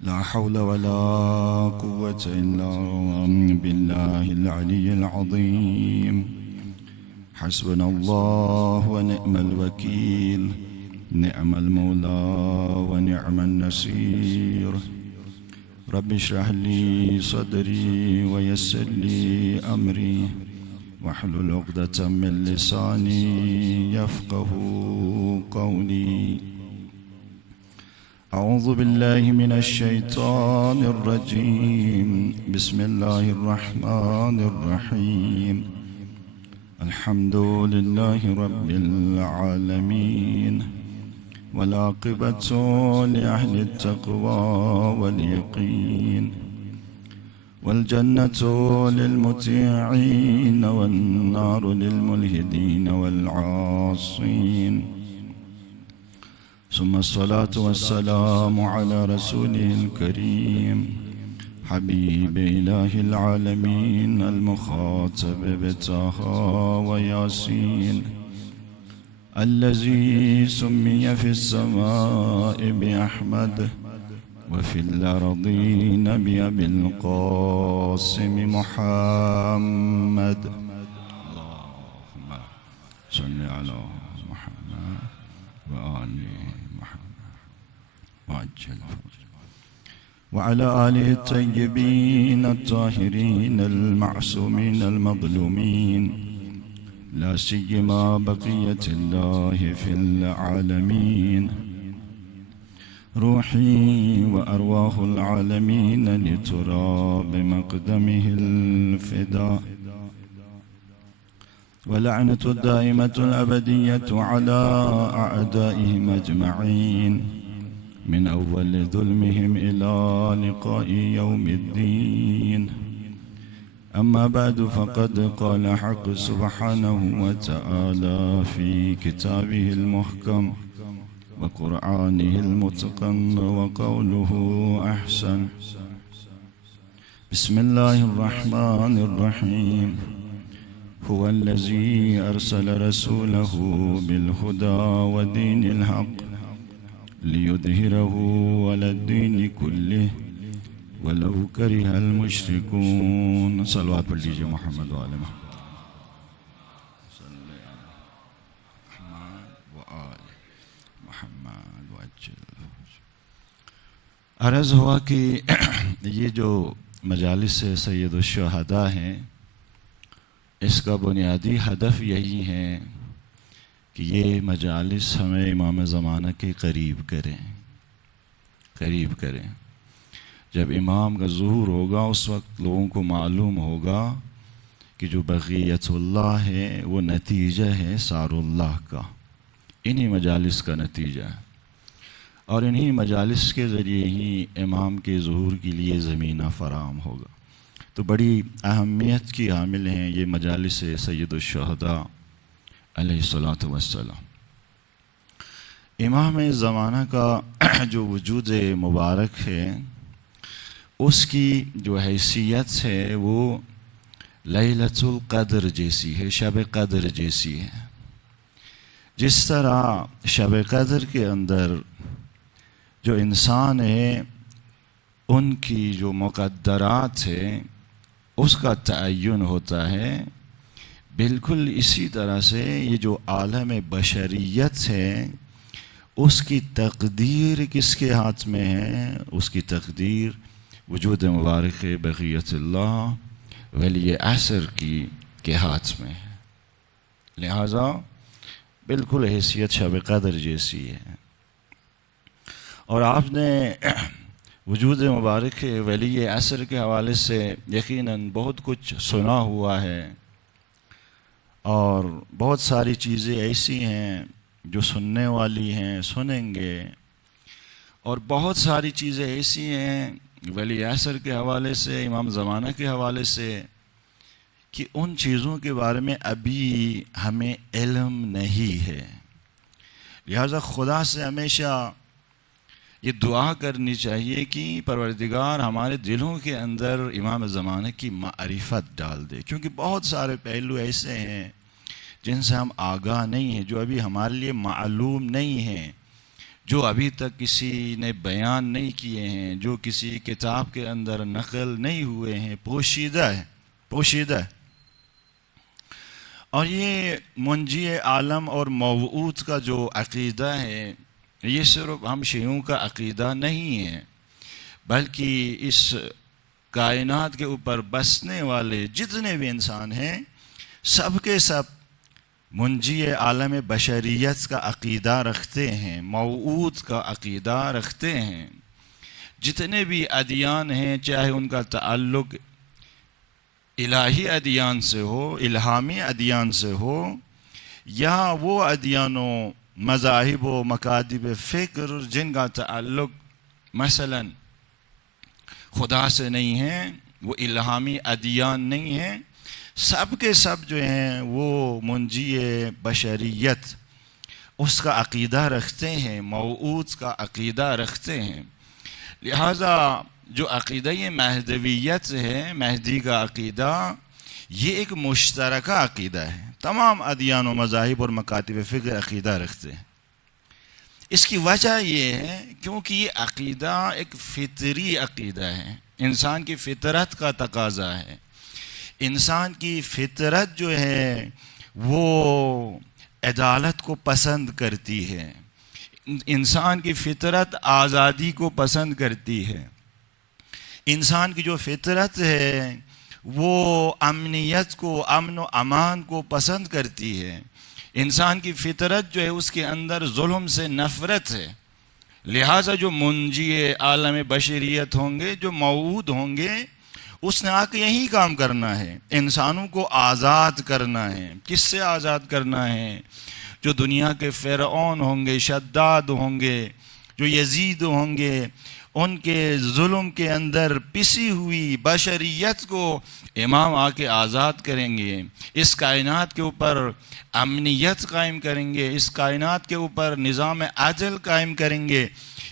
لا حول ولا قوة إلا بالله العلي العظيم. حسبنا الله ونعم الوكيل، نعم المولى ونعم النصير. رب اشرح لي صدري ويسر لي أمري واحلل عقدة من لساني يفقه قولي. أعوذ بالله من الشيطان الرجيم. بسم الله الرحمن الرحيم. الحمد لله رب العالمين، والعاقبة لأهل التقوى واليقين، والجنة للمطيعين والنار للملحدين والعاصين. ثم الصلاة والسلام على رسوله الكريم حبيب إله العالمين المخاطب بطه وياسين، الذي سمي في السماء بأحمد وفي الأرضين بأبي القاسم محمد. اللهم صل على محمد وآل محمد وعجل وعلى آله الطيبين الطاهرين المعصومين المظلومين، لا سيما بقية الله في العالمين. روحي وأرواح العالمين لتراب مقدمه الفداء، ولعنة الدائمة الأبدية على أعدائهم أجمعين، من أول ظلمهم إلى لقاء يوم الدين. أما بعد، فقد قال حق سبحانه وتعالى في كتابه المحكم وقرآنه المتقن وقوله أحسن. بسم الله الرحمن الرحيم. هو الذي أرسل رسوله بالهدى ودين الحق ليظهره على الدين كله ولو كره المشركون. صلوات پڑھ لیجیے محمد و آل محمد. عرض ہوا کہ یہ جو مجالس سید الشہداء ہیں، اس کا بنیادی ہدف یہی ہے کہ یہ مجالس ہمیں امام زمانہ کے قریب کریں. جب امام کا ظہور ہوگا اس وقت لوگوں کو معلوم ہوگا کہ جو بقیت اللہ ہے وہ نتیجہ ہے سار اللہ کا، انہی مجالس کا نتیجہ ہے، اور انہی مجالس کے ذریعے ہی امام کے ظہور کے لیے زمینہ فراہم ہوگا. تو بڑی اہمیت کی حامل ہیں یہ مجالس سید الشہداء علیہ الصلاۃ والسلام. امام زمانہ کا جو وجود مبارک ہے، اس کی جو حیثیت ہے وہ لیلۃ القدر جیسی ہے، شب قدر جیسی ہے. جس طرح شب قدر کے اندر جو انسان ہے ان کی جو مقدرات ہے اس کا تعین ہوتا ہے، بالکل اسی طرح سے یہ جو عالم بشریت ہے اس کی تقدیر کس کے ہاتھ میں ہے؟ اس کی تقدیر وجود مبارک بقیت اللہ ولی عصر کے ہاتھ میں ہے. لہذا بالکل حیثیت شب قدر جیسی ہے. اور آپ نے وجود مبارک ولی عصر کے حوالے سے یقیناً بہت کچھ سنا ہوا ہے، اور بہت ساری چیزیں ایسی ہیں جو سننے والی ہیں، سنیں گے، اور بہت ساری چیزیں ایسی ہیں ولی عصر کے حوالے سے، امام زمانہ کے حوالے سے، کہ ان چیزوں کے بارے میں ابھی ہمیں علم نہیں ہے. لہذا خدا سے ہمیشہ یہ دعا کرنی چاہیے کہ پروردگار ہمارے دلوں کے اندر امام زمانہ کی معرفت ڈال دے، کیونکہ بہت سارے پہلو ایسے ہیں جن سے ہم آگاہ نہیں ہیں، جو ابھی ہمارے لیے معلوم نہیں ہیں، جو ابھی تک کسی نے بیان نہیں کیے ہیں، جو کسی کتاب کے اندر نقل نہیں ہوئے ہیں، پوشیدہ ہے. اور یہ منجی عالم اور موعود کا جو عقیدہ ہے، یہ صرف ہم شیعوں کا عقیدہ نہیں ہے، بلکہ اس کائنات کے اوپر بسنے والے جتنے بھی انسان ہیں، سب کے سب منجی عالم بشریت کا عقیدہ رکھتے ہیں، موعود کا عقیدہ رکھتے ہیں. جتنے بھی ادیان ہیں، چاہے ان کا تعلق الہی ادیان سے ہو، الہامی ادیان سے ہو، یا وہ ادیان و مذاہب و مکاتب فکر جن کا تعلق مثلا خدا سے نہیں ہے، وہ الہامی ادیان نہیں ہیں، سب کے سب جو ہیں وہ منجی بشریت اس کا عقیدہ رکھتے ہیں، موعود کا عقیدہ رکھتے ہیں. لہذا جو عقیدہ مہدویت ہے، مہدی کا عقیدہ، یہ ایک مشترکہ عقیدہ ہے. تمام ادیان و مذاہب اور مکاتب فکر عقیدہ رکھتے ہیں. اس کی وجہ یہ ہے کیونکہ یہ عقیدہ ایک فطری عقیدہ ہے، انسان کی فطرت کا تقاضا ہے. انسان کی فطرت جو ہے وہ عدالت کو پسند کرتی ہے، انسان کی فطرت آزادی کو پسند کرتی ہے، انسان کی جو فطرت ہے وہ امنیت کو، امن و امان کو پسند کرتی ہے. انسان کی فطرت جو ہے اس کے اندر ظلم سے نفرت ہے. لہٰذا جو منجی عالم بشریت ہوں گے، جو موعود ہوں گے، اس نے آ کے یہی کام کرنا ہے، انسانوں کو آزاد کرنا ہے. کس سے آزاد کرنا ہے؟ جو دنیا کے فرعون ہوں گے، شداد ہوں گے، جو یزید ہوں گے، ان کے ظلم کے اندر پسی ہوئی بشریت کو امام آ کے آزاد کریں گے. اس کائنات کے اوپر امنیت قائم کریں گے، اس کائنات کے اوپر نظام عدل قائم کریں گے،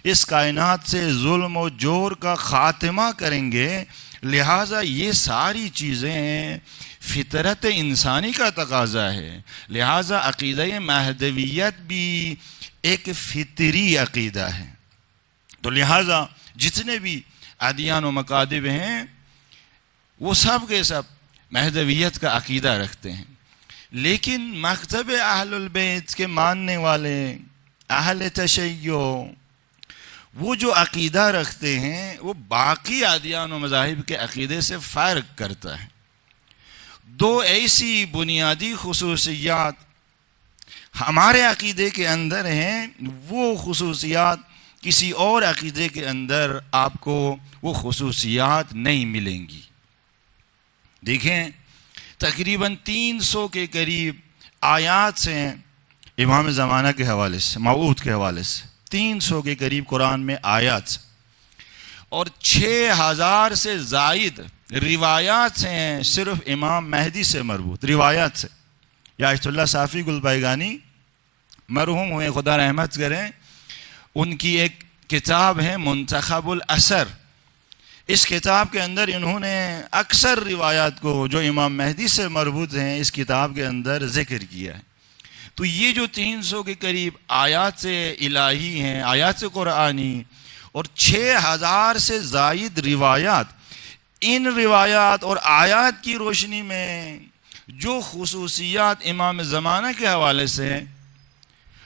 اس کائنات سے ظلم و جور کا خاتمہ کریں گے. لہٰذا یہ ساری چیزیں فطرت انسانی کا تقاضا ہے. لہٰذا عقیدہ مہدویت بھی ایک فطری عقیدہ ہے. تو لہٰذا جتنے بھی ادیان و مکاتب ہیں وہ سب کے سب مہدویت کا عقیدہ رکھتے ہیں. لیکن مکتب اہل البیت کے ماننے والے اہل تشیع وہ جو عقیدہ رکھتے ہیں وہ باقی ادیان و مذاہب کے عقیدے سے فرق کرتا ہے. دو ایسی بنیادی خصوصیات ہمارے عقیدے کے اندر ہیں، وہ خصوصیات کسی اور عقیدے کے اندر آپ کو وہ خصوصیات نہیں ملیں گی. دیکھیں، تقریباً 300 کے قریب آیات ہیں امام زمانہ کے حوالے سے، موعود کے حوالے سے 300 کے قریب قرآن میں آیات، اور 6000 سے زائد روایات ہیں صرف امام مہدی سے مربوط روایات سے. یاشت اللہ صافی گلبائگانی مرحوم ہوئے، خدا رحمت کریں، ان کی ایک کتاب ہے منتخب الاثر. اس کتاب کے اندر انہوں نے اکثر روایات کو جو امام مہدی سے مربوط ہیں اس کتاب کے اندر ذکر کیا ہے. تو یہ جو 300 کے قریب آیات سے الہی ہیں، آیات سے قرآنی، اور 6000 سے زائد روایات، ان روایات اور آیات کی روشنی میں جو خصوصیات امام زمانہ کے حوالے سے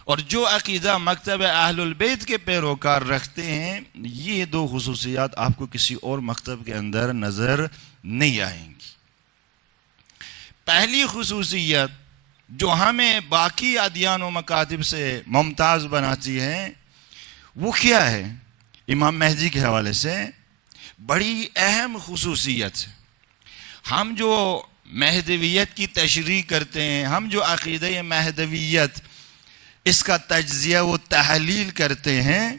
اور جو عقیدہ مکتب اہل البیت کے پیروکار رکھتے ہیں، یہ دو خصوصیات آپ کو کسی اور مکتب کے اندر نظر نہیں آئیں گی. پہلی خصوصیت جو ہمیں باقی ادیان و مکاتب سے ممتاز بناتی ہے وہ کیا ہے؟ امام مہدی کے حوالے سے بڑی اہم خصوصیت ہے. ہم جو مہدویت کی تشریح کرتے ہیں، ہم جو عقیدہ مہدویت اس کا تجزیہ و تحلیل کرتے ہیں،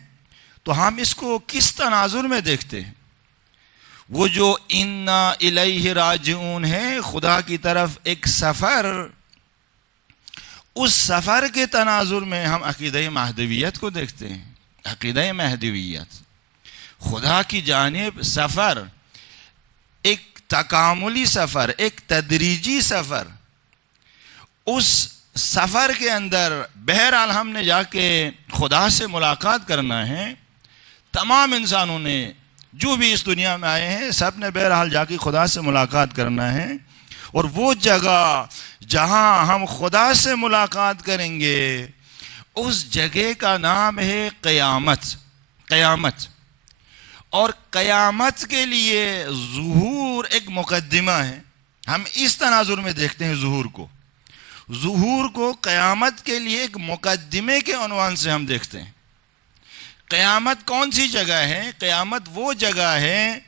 تو ہم اس کو کس تناظر میں دیکھتے ہیں؟ وہ جو انا الیہ راجعون ہے، خدا کی طرف ایک سفر، اس سفر کے تناظر میں ہم عقیدہ مہدویت کو دیکھتے ہیں. عقیدہ مہدویت خدا کی جانب سفر، ایک تکاملی سفر، ایک تدریجی سفر. اس سفر کے اندر بہرحال ہم نے جا کے خدا سے ملاقات کرنا ہے، تمام انسانوں نے جو بھی اس دنیا میں آئے ہیں سب نے بہرحال جا کے خدا سے ملاقات کرنا ہے، اور وہ جگہ جہاں ہم خدا سے ملاقات کریں گے اس جگہ کا نام ہے قیامت۔ اور قیامت کے لیے ظہور ایک مقدمہ ہے۔ ہم اس تناظر میں دیکھتے ہیں ظہور کو قیامت کے لیے ایک مقدمے کے عنوان سے ہم دیکھتے ہیں۔ قیامت کون سی جگہ ہے؟ قیامت وہ جگہ ہے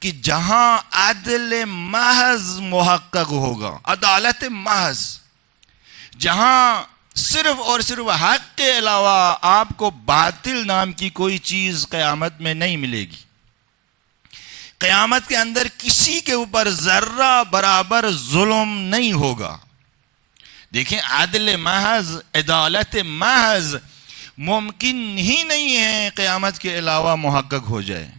کہ جہاں عدل محض محقق ہوگا، عدالت محض، جہاں صرف اور صرف حق کے علاوہ آپ کو باطل نام کی کوئی چیز قیامت میں نہیں ملے گی۔ قیامت کے اندر کسی کے اوپر ذرہ برابر ظلم نہیں ہوگا۔ دیکھیں، عدل محض، عدالت محض ممکن ہی نہیں ہے قیامت کے علاوہ محقق ہو جائے۔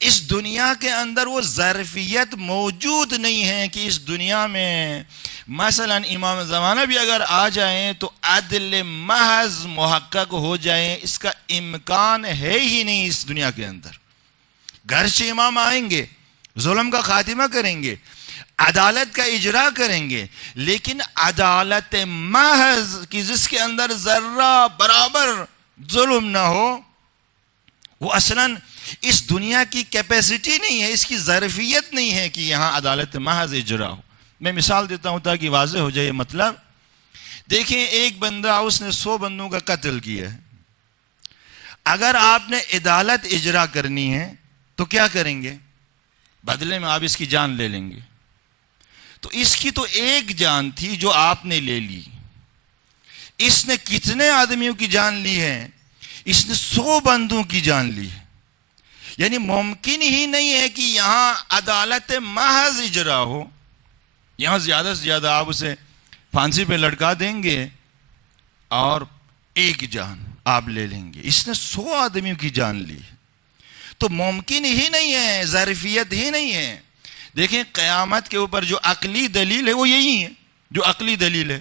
اس دنیا کے اندر وہ ظرفیت موجود نہیں ہے کہ اس دنیا میں مثلا امام زمانہ بھی اگر آ جائیں تو عدل محض محقق ہو جائیں، اس کا امکان ہے ہی نہیں اس دنیا کے اندر۔ گرچہ امام آئیں گے، ظلم کا خاتمہ کریں گے، عدالت کا اجرا کریں گے، لیکن عدالت محض کی جس کے اندر ذرہ برابر ظلم نہ ہو، وہ اصلاً اس دنیا کی کیپیسٹی نہیں ہے، اس کی ظرفیت نہیں ہے کہ یہاں عدالت محض اجرا ہو۔ میں مثال دیتا ہوں تاکہ واضح ہو جائے مطلب۔ دیکھیں، ایک بندہ اس نے 100 بندوں کا قتل کیا ہے۔ اگر آپ نے عدالت اجرا کرنی ہے تو کیا کریں گے؟ بدلے میں آپ اس کی جان لے لیں گے۔ تو اس کی تو ایک جان تھی جو آپ نے لے لی، اس نے کتنے آدمیوں کی جان لی ہے؟ اس نے 100 بندوں کی جان لی ہے۔ یعنی ممکن ہی نہیں ہے کہ یہاں عدالت محض اجرا ہو۔ یہاں زیادہ سے زیادہ آپ اسے پھانسی پہ لٹکا دیں گے اور ایک جان آپ لے لیں گے، اس نے 100 آدمیوں کی جان لی، تو ممکن ہی نہیں ہے، ظرفیت ہی نہیں ہے۔ دیکھیں، قیامت کے اوپر جو عقلی دلیل ہے وہ یہی ہے، جو عقلی دلیل ہے۔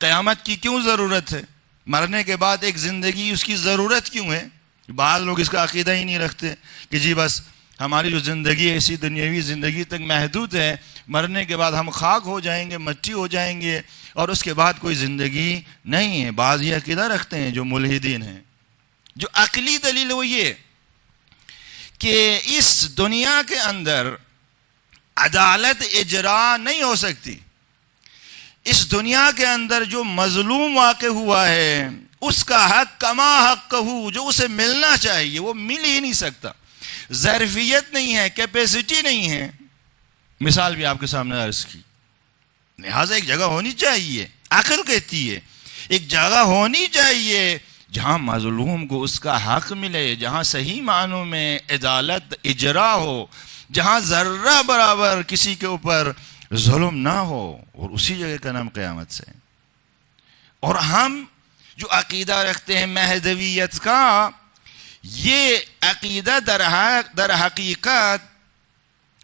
قیامت کی کیوں ضرورت ہے؟ مرنے کے بعد ایک زندگی، اس کی ضرورت کیوں ہے؟ بعض لوگ اس کا عقیدہ ہی نہیں رکھتے کہ جی بس ہماری جو زندگی ہے اسی دنیاوی زندگی تک محدود ہے، مرنے کے بعد ہم خاک ہو جائیں گے، مٹی ہو جائیں گے، اور اس کے بعد کوئی زندگی نہیں ہے۔ بعض یہ عقیدہ رکھتے ہیں جو ملحدین ہیں۔ جو عقلی دلیل ہے وہ یہ کہ اس دنیا کے اندر عدالت اجرا نہیں ہو سکتی۔ اس دنیا کے اندر جو مظلوم واقع ہوا ہے اس کا حق کما حق ہو، جو اسے ملنا چاہیے وہ مل ہی نہیں سکتا۔ ظرفیت نہیں ہے، کیپیسٹی نہیں ہے۔ مثال بھی آپ کے سامنے عرض کی۔ لہٰذا ایک جگہ ہونی چاہیے، عقل کہتی ہے ایک جگہ ہونی چاہیے جہاں مظلوم کو اس کا حق ملے، جہاں صحیح معنوں میں عدالت اجرا ہو، جہاں ذرہ برابر کسی کے اوپر ظلم نہ ہو، اور اسی جگہ کا نام قیامت سے۔ اور ہم جو عقیدہ رکھتے ہیں مہدویت کا، یہ عقیدہ در حقیقت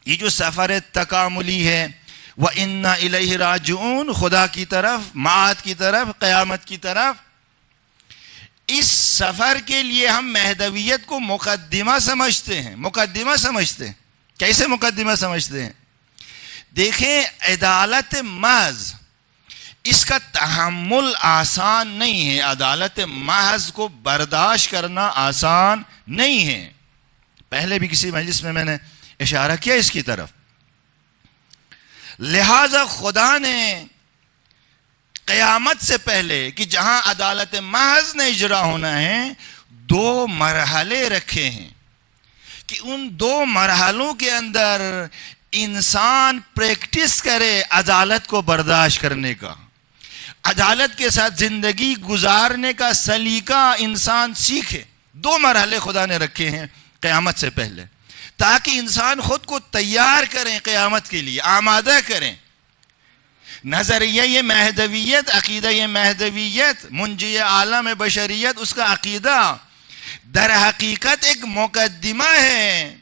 یہ جو سفر تکاملی ہے، وَإِنَّا إِلَيْهِ رَاجِعُونَ، خدا کی طرف، معاد کی طرف، قیامت کی طرف، اس سفر کے لیے ہم مہدویت کو مقدمہ سمجھتے ہیں۔ کیسے مقدمہ سمجھتے ہیں؟ دیکھیں، عدالت محض اس کا تحمل آسان نہیں ہے، عدالت محض کو برداشت کرنا آسان نہیں ہے۔ پہلے بھی کسی مجلس میں نے اشارہ کیا اس کی طرف۔ لہذا خدا نے قیامت سے پہلے کہ جہاں عدالت محض نے اجرا ہونا ہے 2 مرحلے رکھے ہیں کہ ان 2 مرحلوں کے اندر انسان پریکٹس کرے عدالت کو برداشت کرنے کا، عدالت کے ساتھ زندگی گزارنے کا سلیقہ انسان سیکھے۔ 2 مرحلے خدا نے رکھے ہیں قیامت سے پہلے تاکہ انسان خود کو تیار کریں، قیامت کے لیے آمادہ کریں۔ نظریہ یہ مہدویت، عقیدہ یہ مہدویت، منجی عالم بشریت، اس کا عقیدہ در حقیقت ایک مقدمہ ہے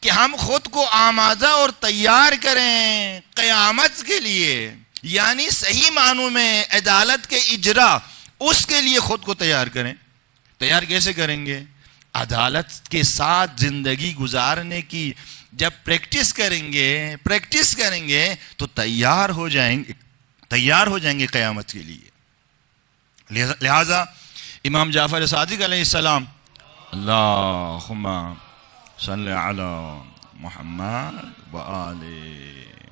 کہ ہم خود کو آمادہ اور تیار کریں قیامت کے لیے، یعنی صحیح معنوں میں عدالت کے اجرا اس کے لیے خود کو تیار کریں. تیار کیسے کریں گے؟ عدالت کے ساتھ زندگی گزارنے کی جب پریکٹس کریں گے تو تیار ہو جائیں گے قیامت کے لیے. لہذا امام جعفر صادق علیہ السلام، اللہم صلی علی محمد و آل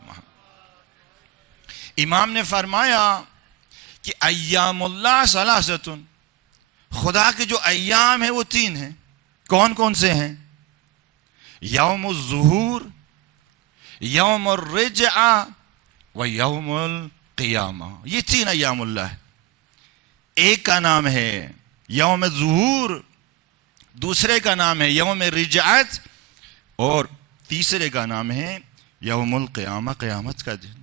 محمد، امام نے فرمایا کہ ایام اللہ ثلاثۃ، خدا کے جو ایام ہیں وہ 3 ہیں. کون کون سے ہیں؟ یوم الظہور، یوم الرجعہ و یوم القیامہ. یہ 3 ایام اللہ ہے. ایک کا نام ہے یوم ظہور، دوسرے کا نام ہے یوم رجعت، اور تیسرے کا نام ہے یوم القیامہ، قیامت کا دن.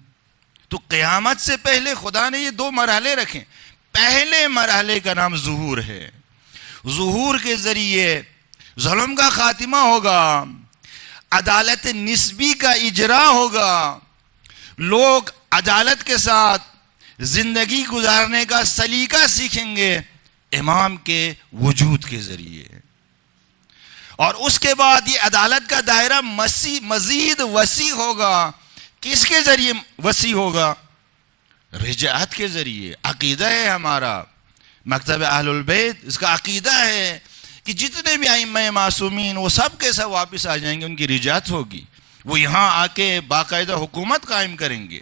تو قیامت سے پہلے خدا نے یہ 2 مرحلے رکھے. پہلے مرحلے کا نام ظہور ہے. ظہور کے ذریعے ظلم کا خاتمہ ہوگا، عدالت نسبی کا اجرا ہوگا، لوگ عدالت کے ساتھ زندگی گزارنے کا سلیقہ سیکھیں گے امام کے وجود کے ذریعے. اور اس کے بعد یہ عدالت کا دائرہ مزید وسیع ہوگا. کس کے ذریعے وسیع ہوگا؟ رجعت کے ذریعے. عقیدہ ہے ہمارا مکتب اہل البیت، اس کا عقیدہ ہے کہ جتنے بھی ائمہ معصومین وہ سب کے سب واپس آ جائیں گے، ان کی رجعت ہوگی، وہ یہاں آ کے باقاعدہ حکومت قائم کریں گے.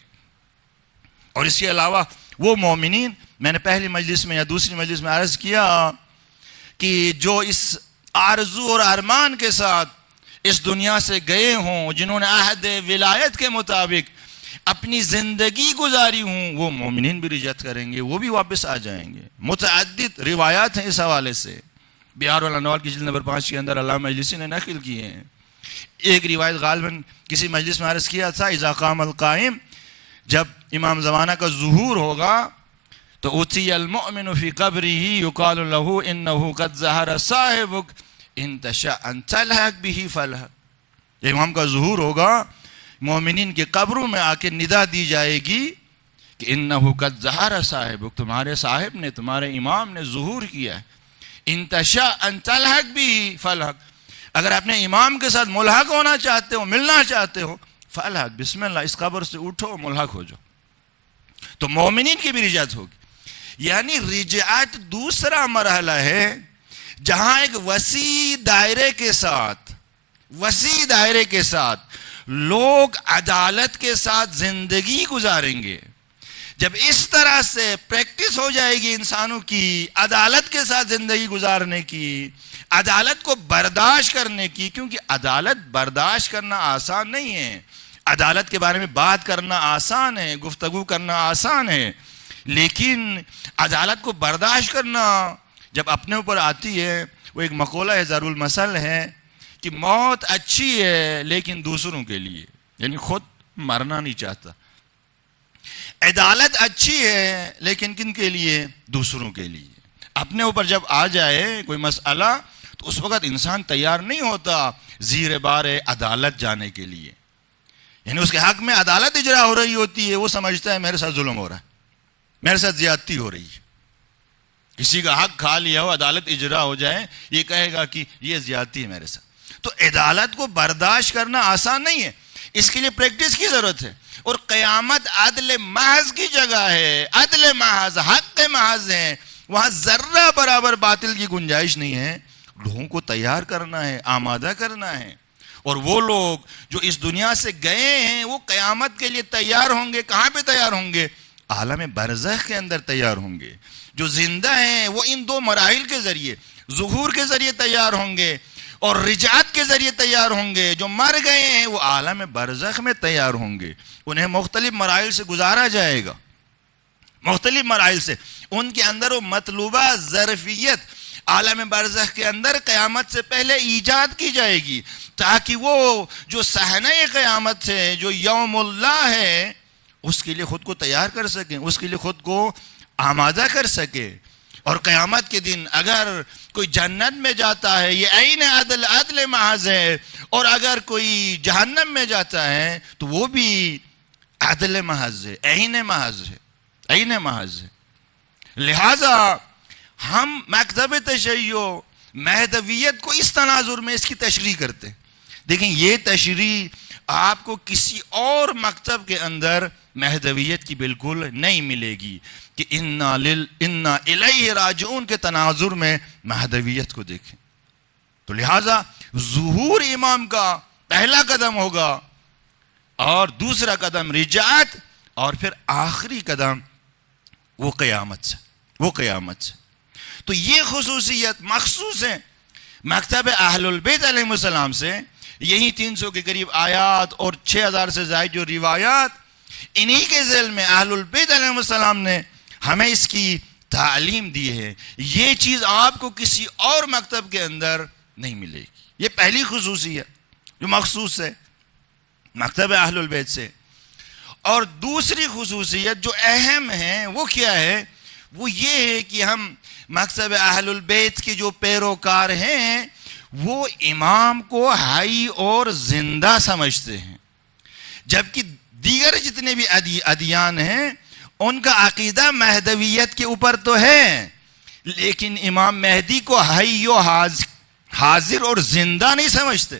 اور اس کے علاوہ وہ مومنین، میں نے پہلی مجلس میں یا دوسری مجلس میں عرض کیا کہ جو اس آرزو اور ارمان کے ساتھ اس دنیا سے گئے ہوں، جنہوں نے عہد ولایت کے مطابق اپنی زندگی گزاری ہوں، وہ مومنین بھی رجعت کریں گے، وہ بھی واپس آ جائیں گے. متعدد روایات ہیں اس حوالے سے. بہار الانوار کی جلد نمبر 5 کے اندر علامہ مجلسی نے نقل کیے ہیں. ایک روایت غالباً کسی مجلس میں عرض کیا تھا، اذا قام القائم، جب امام زمانہ کا ظہور ہوگا تو اتی المؤمن فی قبرہ یقال له انه قد ظہر صاحبک ان تشاء ان تلحق به فلحق. امام کا ظہور ہوگا، مومنین کے قبروں میں آ کے ندا دی جائے گی کہ انه قد ظہر صاحبک، تمہارے صاحب نے، تمہارے امام نے ظہور کیا ہے. ان تشاء ان تلحق به فلحق، اگر اپنے امام کے ساتھ ملحق ہونا چاہتے ہو، ملنا چاہتے ہو، فلحق، بسم اللہ، اس قبر سے اٹھو، ملحق ہو جاؤ. تو مومنین کی بھی رجعت ہوگی. یعنی رجعت دوسرا مرحلہ ہے جہاں ایک وسیع دائرے کے ساتھ لوگ عدالت کے ساتھ زندگی گزاریں گے. جب اس طرح سے پریکٹس ہو جائے گی انسانوں کی عدالت کے ساتھ زندگی گزارنے کی، عدالت کو برداشت کرنے کی، کیونکہ عدالت برداشت کرنا آسان نہیں ہے. عدالت کے بارے میں بات کرنا آسان ہے، گفتگو کرنا آسان ہے، لیکن عدالت کو برداشت کرنا جب اپنے اوپر آتی ہے، وہ ایک مقولہ ہے، ضرور المثل ہے کہ موت اچھی ہے لیکن دوسروں کے لیے، یعنی خود مرنا نہیں چاہتا. عدالت اچھی ہے لیکن کن کے لیے؟ دوسروں کے لیے. اپنے اوپر جب آ جائے کوئی مسئلہ تو اس وقت انسان تیار نہیں ہوتا زیر بار عدالت جانے کے لیے. یعنی اس کے حق میں عدالت اجرا ہو رہی ہوتی ہے، وہ سمجھتا ہے میرے ساتھ ظلم ہو رہا ہے، میرے ساتھ زیادتی ہو رہی ہے. کسی کا حق کھا لیا ہو، عدالت اجرا ہو جائے، یہ کہے گا کہ یہ زیادتی ہے میرے ساتھ. تو عدالت کو برداشت کرنا آسان نہیں ہے، اس کے لیے پریکٹس کی ضرورت ہے. اور قیامت عدل محض کی جگہ ہے، عدل محض، حق محض ہے، وہاں ذرہ برابر باطل کی گنجائش نہیں ہے. لوگوں کو تیار کرنا ہے، آمادہ کرنا ہے. اور وہ لوگ جو اس دنیا سے گئے ہیں وہ قیامت کے لیے تیار ہوں گے. کہاں پہ تیار ہوں گے؟ عالم برزخ کے اندر تیار ہوں گے. جو زندہ ہیں وہ ان 2 مراحل کے ذریعے، ظہور کے ذریعے تیار ہوں گے اور رجعت کے ذریعے تیار ہوں گے. جو مر گئے ہیں وہ عالم برزخ میں تیار ہوں گے. انہیں مختلف مراحل سے گزارا جائے گا، مختلف مراحل سے. ان کے اندر وہ مطلوبہ ظرفیت عالم برزخ کے اندر قیامت سے پہلے ایجاد کی جائے گی، تاکہ وہ جو صحنہ قیامت ہے، جو یوم اللہ ہے، اس کے لیے خود کو تیار کر سکیں، اس کے لیے خود کو آمادہ کر سکے. اور قیامت کے دن اگر کوئی جنت میں جاتا ہے، یہ عین عدل محض ہے، اور اگر کوئی جہنم میں جاتا ہے تو وہ بھی عدل محض ہے، عین محض ہے، عین محض ہے. لہذا ہم مکتب تشیع مہدویت کو اس تناظر میں اس کی تشریح کرتے ہیں. دیکھیں یہ تشریح آپ کو کسی اور مکتب کے اندر مہدویت کی بالکل نہیں ملے گی کہ انا الیہ راجعون کے تناظر میں مہدویت کو دیکھیں. تو لہٰذا ظہور امام کا پہلا قدم ہوگا اور دوسرا قدم رجعت اور پھر آخری قدم وہ قیامت سے. تو یہ خصوصیت مخصوص ہے مکتب اہل البیت علیہ السلام سے. یہی 300 کے قریب آیات اور 6000 سے زائد جو روایات انہی کے ذیل میں اہل البیت علیہ السلام نے ہمیں اس کی تعلیم دی ہے. یہ چیز آپ کو کسی اور مکتب کے اندر نہیں ملے گی. یہ پہلی خصوصیت جو مخصوص ہے مکتب اہل البیت سے. اور دوسری خصوصیت جو اہم ہے وہ کیا ہے؟ وہ یہ ہے کہ ہم مکتب اہل البیت کے جو پیروکار ہیں وہ امام کو حی اور زندہ سمجھتے ہیں، جبکہ دیگر جتنے بھی ادیان ہیں ان کا عقیدہ مہدویت کے اوپر تو ہے، لیکن امام مہدی کو حی و حاضر اور زندہ نہیں سمجھتے.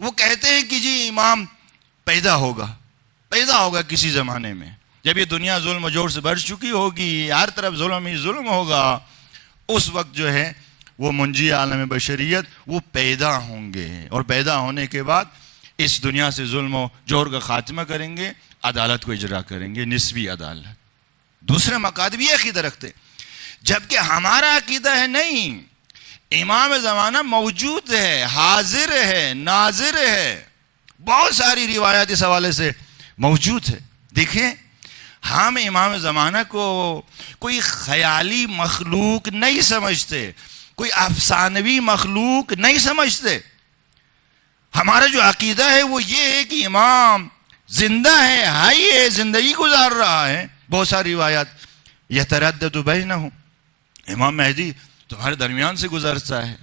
وہ کہتے ہیں کہ جی امام پیدا ہوگا کسی زمانے میں، جب یہ دنیا ظلم و جور سے بھر چکی ہوگی، ہر طرف ظلم ہی ظلم ہوگا، اس وقت جو ہے وہ منجی عالم بشریت وہ پیدا ہوں گے، اور پیدا ہونے کے بعد اس دنیا سے ظلم و جور کا خاتمہ کریں گے، عدالت کو اجرا کریں گے، نسبی عدالت. دوسرے مکاتب یہ عقیدہ رکھتے، جبکہ ہمارا عقیدہ ہے نہیں، امام زمانہ موجود ہے، حاضر ہے، ناظر ہے. بہت ساری روایات اس حوالے سے موجود ہے. دیکھیں ہم امام زمانہ کو کوئی خیالی مخلوق نہیں سمجھتے، کوئی افسانوی مخلوق نہیں سمجھتے. ہمارا جو عقیدہ ہے وہ یہ ہے کہ امام زندہ ہے، حی ہے، زندگی گزار رہا ہے. بہت ساری روایات یتردد بینہم، امام مہدی تمہارے درمیان سے گزرتا ہے،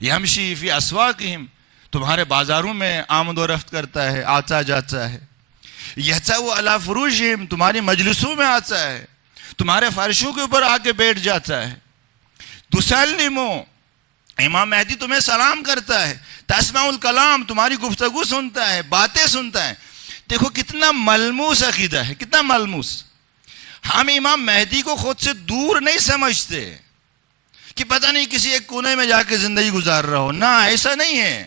یمشی فی اسواقہم، تمہارے بازاروں میں آمد و رفت کرتا ہے، آتا جاتا ہے. یحتوی علی فروشہم، تمہاری مجلسوں میں آتا ہے، تمہارے فرشوں کے اوپر آ کے بیٹھ جاتا ہے. تسلمو، امام مہدی تمہیں سلام کرتا ہے. تسمع الکلام، تمہاری گفتگو سنتا ہے، باتیں سنتا ہے. دیکھو کتنا ملموس عقیدہ ہے، کتنا ملموس. ہم امام مہدی کو خود سے دور نہیں سمجھتے کہ پتہ نہیں کسی ایک کونے میں جا کے زندگی گزار رہا ہو. نہ، ایسا نہیں ہے.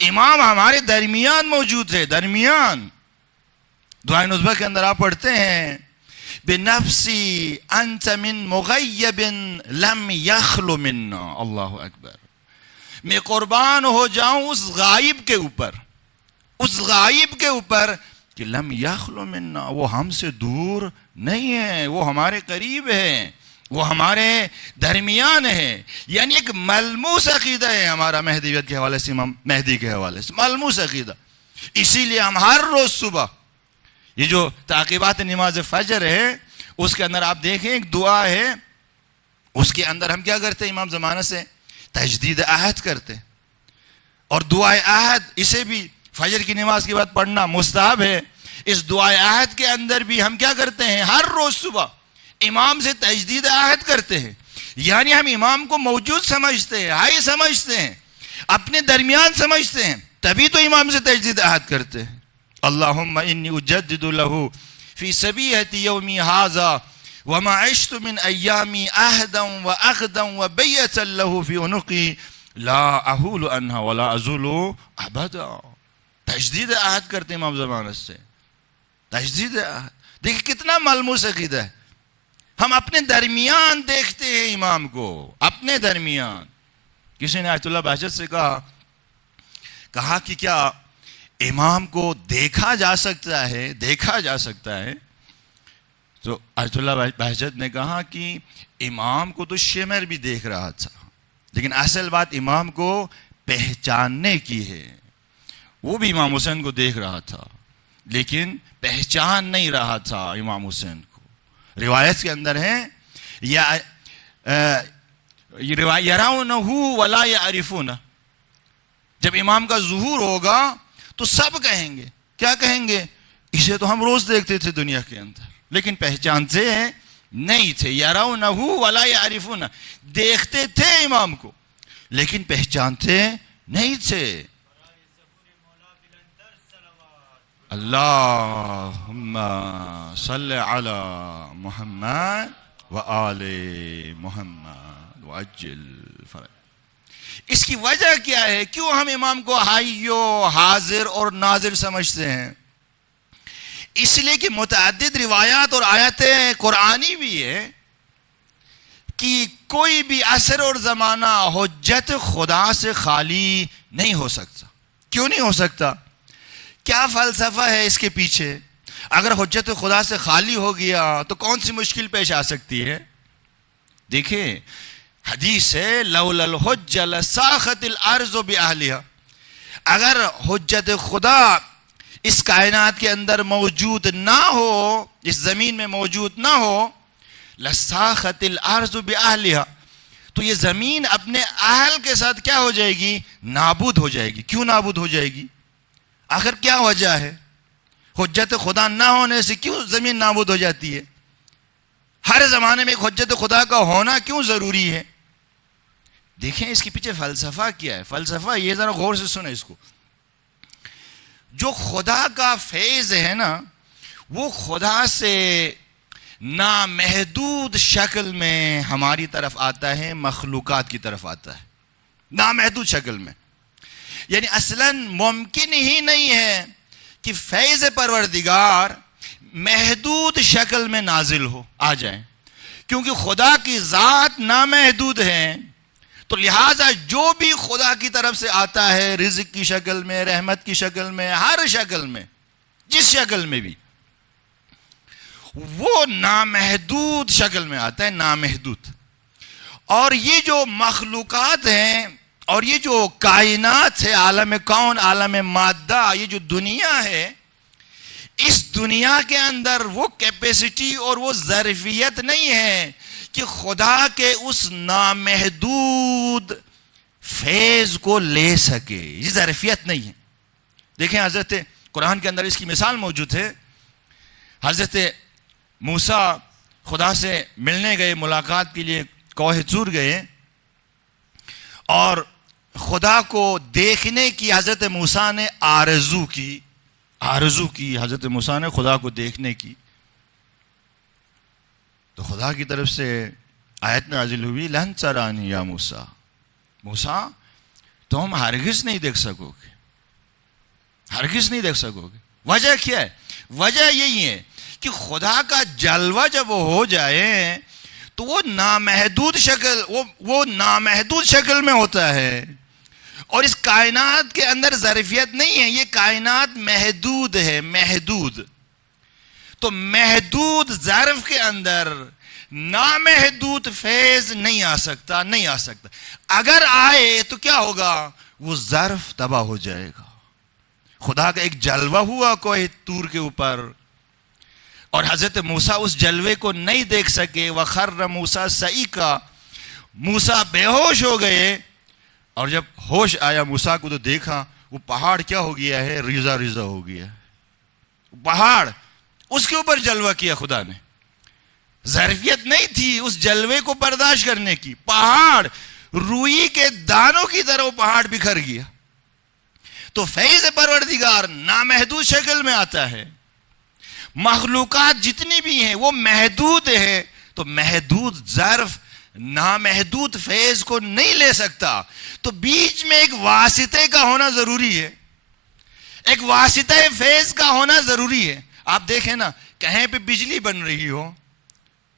امام ہمارے درمیان موجود ہے، درمیان. دعائے نصبہ کے اندر آپ پڑھتے ہیں بنفسی انت من مغیب لم یخلو منا. اللہ اکبر. میں قربان ہو جاؤں اس غائب کے اوپر کہ لم یخلو منا، وہ ہم سے دور نہیں ہے، وہ ہمارے قریب ہے، وہ ہمارے درمیان ہے. یعنی ایک ملموس عقیدہ ہے ہمارا مہدیت کے حوالے سے، امام مہدی کے حوالے سے ملموس عقیدہ. اسی لیے ہم ہر روز صبح یہ جو تعقیبات نماز فجر ہے اس کے اندر آپ دیکھیں ایک دعا ہے، اس کے اندر ہم کیا کرتے ہیں؟ امام زمانہ سے تجدید عہد کرتے. اور دعائے عہد اسے بھی فجر کی نماز کے بعد پڑھنا مستحب ہے. اس دعائے عہد کے اندر بھی ہم کیا کرتے ہیں؟ ہر روز صبح امام سے تجدید عہد کرتے ہیں. یعنی ہم امام کو موجود سمجھتے ہیں، حی سمجھتے ہیں، اپنے درمیان سمجھتے ہیں، تبھی تو امام سے تجدید عہد کرتے ہیں. اللہم انی اجدد لہو فی صبیحۃ یومی ھذا وما عشت من ایامی عہدا وعقدا وبیعۃ لہو فی عنقی لا احول عنہا ولا ازول ابدا. تجدید عہد کرتے ہیں امام زمانہ سے، تجدید عہد. دیکھیں کتنا ملموس عقیدہ ہے. ہم اپنے درمیان دیکھتے ہیں امام کو، اپنے درمیان. کسی نے آیت اللہ بہجت سے کہا کہ کیا امام کو دیکھا جا سکتا ہے؟ تو آیت اللہ بہجت نے کہا کہ امام کو تو شمر بھی دیکھ رہا تھا، لیکن اصل بات امام کو پہچاننے کی ہے. وہ بھی امام حسین کو دیکھ رہا تھا لیکن پہچان نہیں رہا تھا امام حسین کو. روایت کے اندر ہے یرونہ ولا یعرفونہ، جب امام کا ظہور ہوگا تو سب کہیں گے، کیا کہیں گے؟ اسے تو ہم روز دیکھتے تھے دنیا کے اندر، لیکن پہچانتے ہیں نہیں تھے. یرونہ ولا یعرفونہ, دیکھتے تھے امام کو لیکن پہچانتے نہیں تھے. اللہم صلی علی محمد وآل محمد وعجل فرج. اس کی وجہ کیا ہے؟ کیوں ہم امام کو حیو حاضر اور ناظر سمجھتے ہیں؟ اس لیے کہ متعدد روایات اور آیتیں قرآنی بھی ہے کہ کوئی بھی عصر اور زمانہ حجت خدا سے خالی نہیں ہو سکتا. کیوں نہیں ہو سکتا؟ کیا فلسفہ ہے اس کے پیچھے؟ اگر حجت خدا سے خالی ہو گیا تو کون سی مشکل پیش آ سکتی ہے؟ دیکھیں حدیث ہے لولا الحجہ لساخت الارض باہلہا. اگر حجت خدا اس کائنات کے اندر موجود نہ ہو, اس زمین میں موجود نہ ہو, لساخت الارض باہلہا, تو یہ زمین اپنے اہل کے ساتھ کیا ہو جائے گی؟ نابود ہو جائے گی. کیوں نابود ہو جائے گی؟ آخر کیا وجہ ہے؟ حجت خدا نہ ہونے سے کیوں زمین نابود ہو جاتی ہے؟ ہر زمانے میں ایک حجت خدا کا ہونا کیوں ضروری ہے؟ دیکھیں اس کے پیچھے فلسفہ کیا ہے. فلسفہ یہ, ذرا غور سے سنیں اس کو. جو خدا کا فیض ہے نا, وہ خدا سے نامحدود شکل میں ہماری طرف آتا ہے, مخلوقات کی طرف آتا ہے نامحدود شکل میں. یعنی اصلاً ممکن ہی نہیں ہے کہ فیض پروردگار محدود شکل میں نازل ہو آ جائیں, کیونکہ خدا کی ذات نامحدود ہے. تو لہٰذا جو بھی خدا کی طرف سے آتا ہے رزق کی شکل میں, رحمت کی شکل میں, ہر شکل میں, جس شکل میں بھی, وہ نامحدود شکل میں آتا ہے, نامحدود. اور یہ جو مخلوقات ہیں اور یہ جو کائنات ہے, عالم کون, عالم مادہ, یہ جو دنیا ہے, اس دنیا کے اندر وہ کیپیسٹی اور وہ ظرفیت نہیں ہے کہ خدا کے اس نامحدود فیض کو لے سکے. یہ ظرفیت نہیں ہے. دیکھیں حضرت قرآن کے اندر اس کی مثال موجود ہے. حضرت موسیٰ خدا سے ملنے گئے, ملاقات کے لیے کوہ طور گئے, اور خدا کو دیکھنے کی حضرت موسیٰ نے آرزو کی. حضرت موسیٰ نے خدا کو دیکھنے کی. تو خدا کی طرف سے آیت نازل ہوئی لن ترانی یا موسیٰ, موسیٰ تم ہرگز نہیں دیکھ سکو گے, ہرگز نہیں دیکھ سکو گے. وجہ کیا ہے؟ وجہ یہی ہے کہ خدا کا جلوہ جب ہو جائے تو وہ نامحدود شکل میں ہوتا ہے, اور اس کائنات کے اندر ظرفیت نہیں ہے. یہ کائنات محدود ہے, محدود. تو محدود ظرف کے اندر نامحدود فیض نہیں آ سکتا, نہیں آ سکتا. اگر آئے تو کیا ہوگا؟ وہ ظرف تباہ ہو جائے گا. خدا کا ایک جلوہ ہوا کوہ طور کے اوپر, اور حضرت موسیٰ اس جلوے کو نہیں دیکھ سکے. وَخَرَّ مُوسَىٰ صَعِقًا, موسیٰ بے ہوش ہو گئے, اور جب ہوش آیا موسیٰ کو تو دیکھا وہ پہاڑ کیا ہو گیا ہے؟ ریزہ ریزہ ہو گیا. پہاڑ, اس کے اوپر جلوہ کیا خدا نے. ظرفیت نہیں تھی اس جلوے کو برداشت کرنے کی. پہاڑ روئی کے دانوں کی طرح وہ پہاڑ بکھر گیا. تو فیض پروردگار نامحدود شکل میں آتا ہے. مخلوقات جتنی بھی ہیں وہ محدود ہیں, تو محدود ظرف نامحدود فیض کو نہیں لے سکتا. تو بیچ میں ایک واسطے کا ہونا ضروری ہے, ایک واسطہ فیض کا ہونا ضروری ہے. آپ دیکھیں نا, کہیں پہ بجلی بن رہی ہو,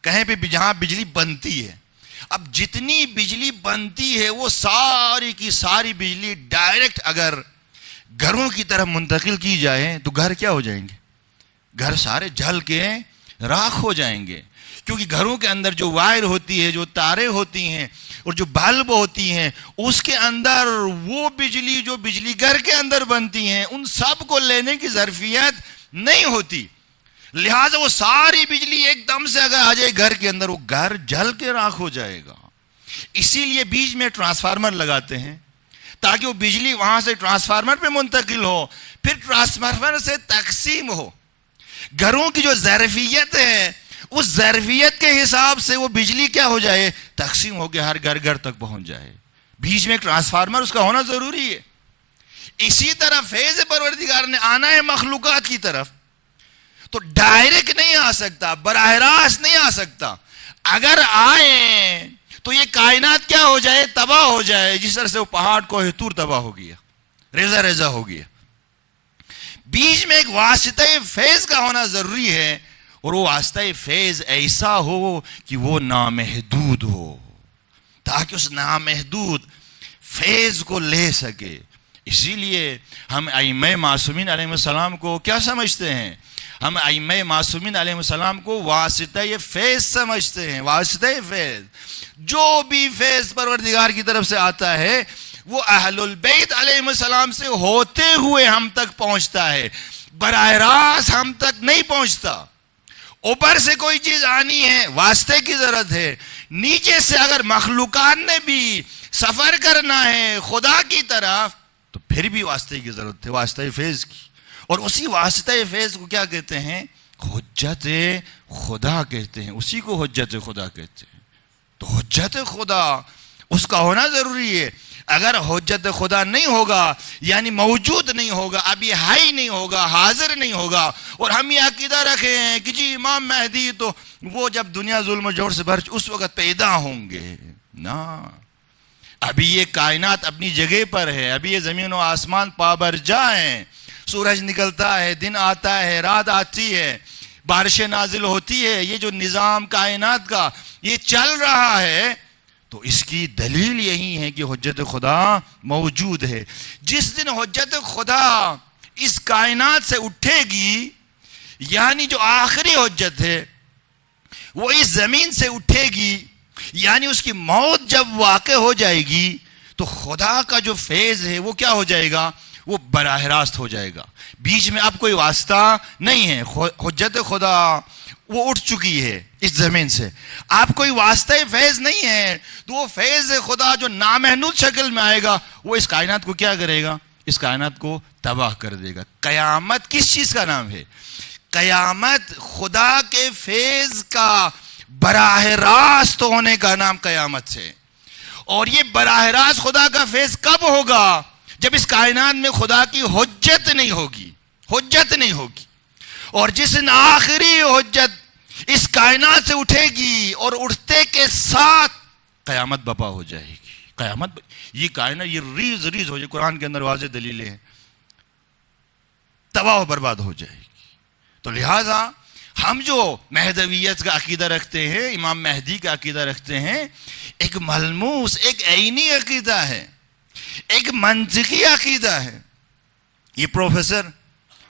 کہیں پہ جہاں بجلی بنتی ہے, اب جتنی بجلی بنتی ہے وہ ساری کی ساری بجلی ڈائریکٹ اگر گھروں کی طرف منتقل کی جائے تو گھر کیا ہو جائیں گے؟ گھر سارے جل کے راکھ ہو جائیں گے. کیونکہ گھروں کے اندر جو وائر ہوتی ہے, جو تاریں ہوتی ہیں, اور جو بلب ہوتی ہیں, اس کے اندر وہ بجلی جو بجلی گھر کے اندر بنتی ہیں, ان سب کو لینے کی ظرفیت نہیں ہوتی. لہٰذا وہ ساری بجلی ایک دم سے اگر آ جائے گھر کے اندر, وہ گھر جل کے راکھ ہو جائے گا. اسی لیے بیچ میں ٹرانسفارمر لگاتے ہیں تاکہ وہ بجلی وہاں سے ٹرانسفارمر پہ منتقل ہو, پھر ٹرانسفارمر سے تقسیم ہو. گھروں کی جو ظرفیت ہے اس ظرفیت کے حساب سے وہ بجلی کیا ہو جائے، تقسیم ہو کے ہر گھر تک پہنچ جائے. بیچ میں ایک ٹرانسفارمر اس کا ہونا ضروری ہے. اسی طرح فیض پروردگار نے آنا ہے مخلوقات کی طرف، تو ڈائریکٹ نہیں آ سکتا، براہ راست نہیں آ سکتا. اگر آئے تو یہ کائنات کیا ہو جائے، تباہ ہو جائے، جس طرح سے وہ پہاڑ کو طور تباہ ہو گیا، ریزہ ریزہ ہو گیا. بیچ میں ایک واسطہ فیض کا ہونا ضروری ہے، اور وہ واسطہ فیض ایسا ہو کہ وہ نامحدود ہو، تاکہ اس نامحدود فیض کو لے سکے. اسی لیے ہم ائمہ معصومین علیہ السلام کو کیا سمجھتے ہیں؟ ہم ائمہ معصومین علیہ السلام کو واسطہ فیض سمجھتے ہیں. واسطہ فیض، جو بھی فیض پروردگار کی طرف سے آتا ہے وہ اہل البیت علیہ السلام سے ہوتے ہوئے ہم تک پہنچتا ہے، براہ راست ہم تک نہیں پہنچتا. اوپر سے کوئی چیز آنی ہے، واسطے کی ضرورت ہے. نیچے سے اگر مخلوقات نے بھی سفر کرنا ہے خدا کی طرف تو پھر بھی واسطے کی ضرورت ہے، واسطہ فیض کی. اور اسی واسطہ فیض کو کیا کہتے ہیں؟ حجت خدا کہتے ہیں. اسی کو حجت خدا کہتے ہیں. تو حجت خدا اس کا ہونا ضروری ہے. اگر حجت خدا نہیں ہوگا، یعنی موجود نہیں ہوگا، ابھی ہائی نہیں ہوگا، حاضر نہیں ہوگا، اور ہم یہ عقیدہ رکھے ہیں کہ جی امام مہدی تو وہ جب دنیا ظلم و جور سے بھر اس وقت پیدا ہوں گے، نا، ابھی یہ کائنات اپنی جگہ پر ہے. ابھی یہ زمین و آسمان پابرجا ہیں. سورج نکلتا ہے، دن آتا ہے، رات آتی ہے، بارشیں نازل ہوتی ہے. یہ جو نظام کائنات کا یہ چل رہا ہے، تو اس کی دلیل یہی ہے کہ حجت خدا موجود ہے. جس دن حجت خدا اس کائنات سے اٹھے گی، یعنی جو آخری حجت ہے وہ اس زمین سے اٹھے گی، یعنی اس کی موت جب واقع ہو جائے گی، تو خدا کا جو فیض ہے وہ کیا ہو جائے گا؟ وہ براہ راست ہو جائے گا. بیچ میں اب کوئی واسطہ نہیں ہے. حجت خدا وہ اٹھ چکی ہے اس زمین سے، آپ کوئی واسطہ فیض نہیں ہے. تو وہ فیض خدا جو نامحدود شکل میں آئے گا وہ اس کائنات کو کیا کرے گا؟ اس کائنات کو تباہ کر دے گا. قیامت کس چیز کا نام ہے؟ قیامت خدا کے فیض کا براہ راست ہونے کا نام قیامت ہے. اور یہ براہ راست خدا کا فیض کب ہوگا؟ جب اس کائنات میں خدا کی حجت نہیں ہوگی. حجت نہیں ہوگی. اور جس دن آخری حجت اس کائنات سے اٹھے گی اور اٹھتے کے ساتھ قیامت بپا ہو جائے گی. قیامت، یہ کائنات یہ ریز ریز ہو جائے. قرآن کے اندر واضح دلیلیں ہیں، تباہ و برباد ہو جائے گی. تو لہٰذا ہم جو مہدویت کا عقیدہ رکھتے ہیں، امام مہدی کا عقیدہ رکھتے ہیں، ایک ملموس، ایک عینی عقیدہ ہے، ایک منطقی عقیدہ ہے. یہ پروفیسر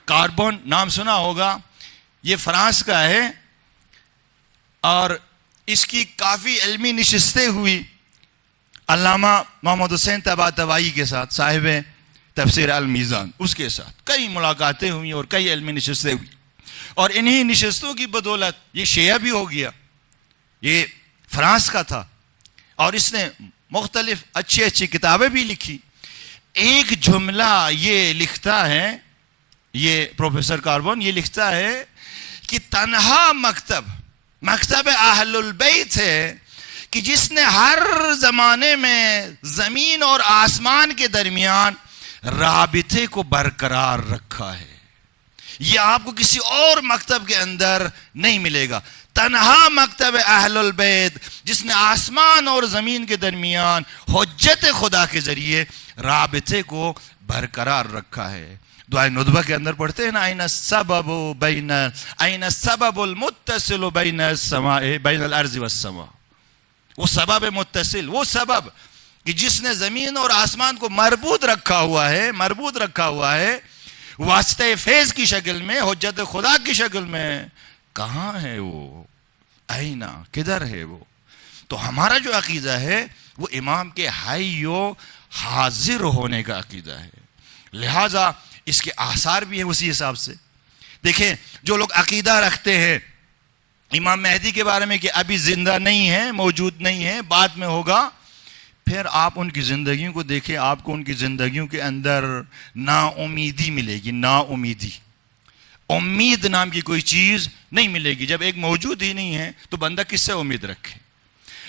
کاربون نام سنا ہوگا، یہ فرانس کا ہے، اور اس کی کافی علمی نشستیں ہوئی علامہ محمد حسین طباطبائی کے ساتھ، صاحب تفسیر المیزان، اس کے ساتھ کئی ملاقاتیں ہوئی اور کئی علمی نشستیں ہوئی. اور انہی نشستوں کی بدولت یہ شیعہ بھی ہو گیا. یہ فرانس کا تھا اور اس نے مختلف اچھی اچھی کتابیں بھی لکھی. ایک جملہ یہ لکھتا ہے، یہ پروفیسر کاربون یہ لکھتا ہے کہ تنہا مکتب اہل البیت ہے کہ جس نے ہر زمانے میں زمین اور آسمان کے درمیان رابطے کو برقرار رکھا ہے. یہ آپ کو کسی اور مکتب کے اندر نہیں ملے گا. تنہا مکتب اہل البیت جس نے آسمان اور زمین کے درمیان حجت خدا کے ذریعے رابطے کو برقرار رکھا ہے. دعائے ندبہ کے اندر پڑھتے ہیں نا، این السبب المتصل بین الارض والسماء. وہ سبب متصل، وہ سبب کہ جس نے زمین اور آسمان کو مربوط رکھا ہوا ہے واسطہ فیض کی شکل میں، حجت خدا کی شکل میں. کہاں ہے وہ؟ اینا، کدھر ہے وہ؟ تو ہمارا جو عقیدہ ہے وہ امام کے حی و حاضر ہونے کا عقیدہ ہے. لہٰذا اس کے آثار بھی ہیں اسی حساب سے. دیکھیں، جو لوگ عقیدہ رکھتے ہیں امام مہدی کے بارے میں کہ ابھی زندہ نہیں ہے، موجود نہیں ہے، بعد میں ہوگا، پھر آپ ان کی زندگیوں کو دیکھیں، آپ کو ان کی زندگیوں کے اندر نا امیدی ملے گی. نا امیدی. امید نام کی کوئی چیز نہیں ملے گی. جب ایک موجود ہی نہیں ہے تو بندہ کس سے امید رکھے؟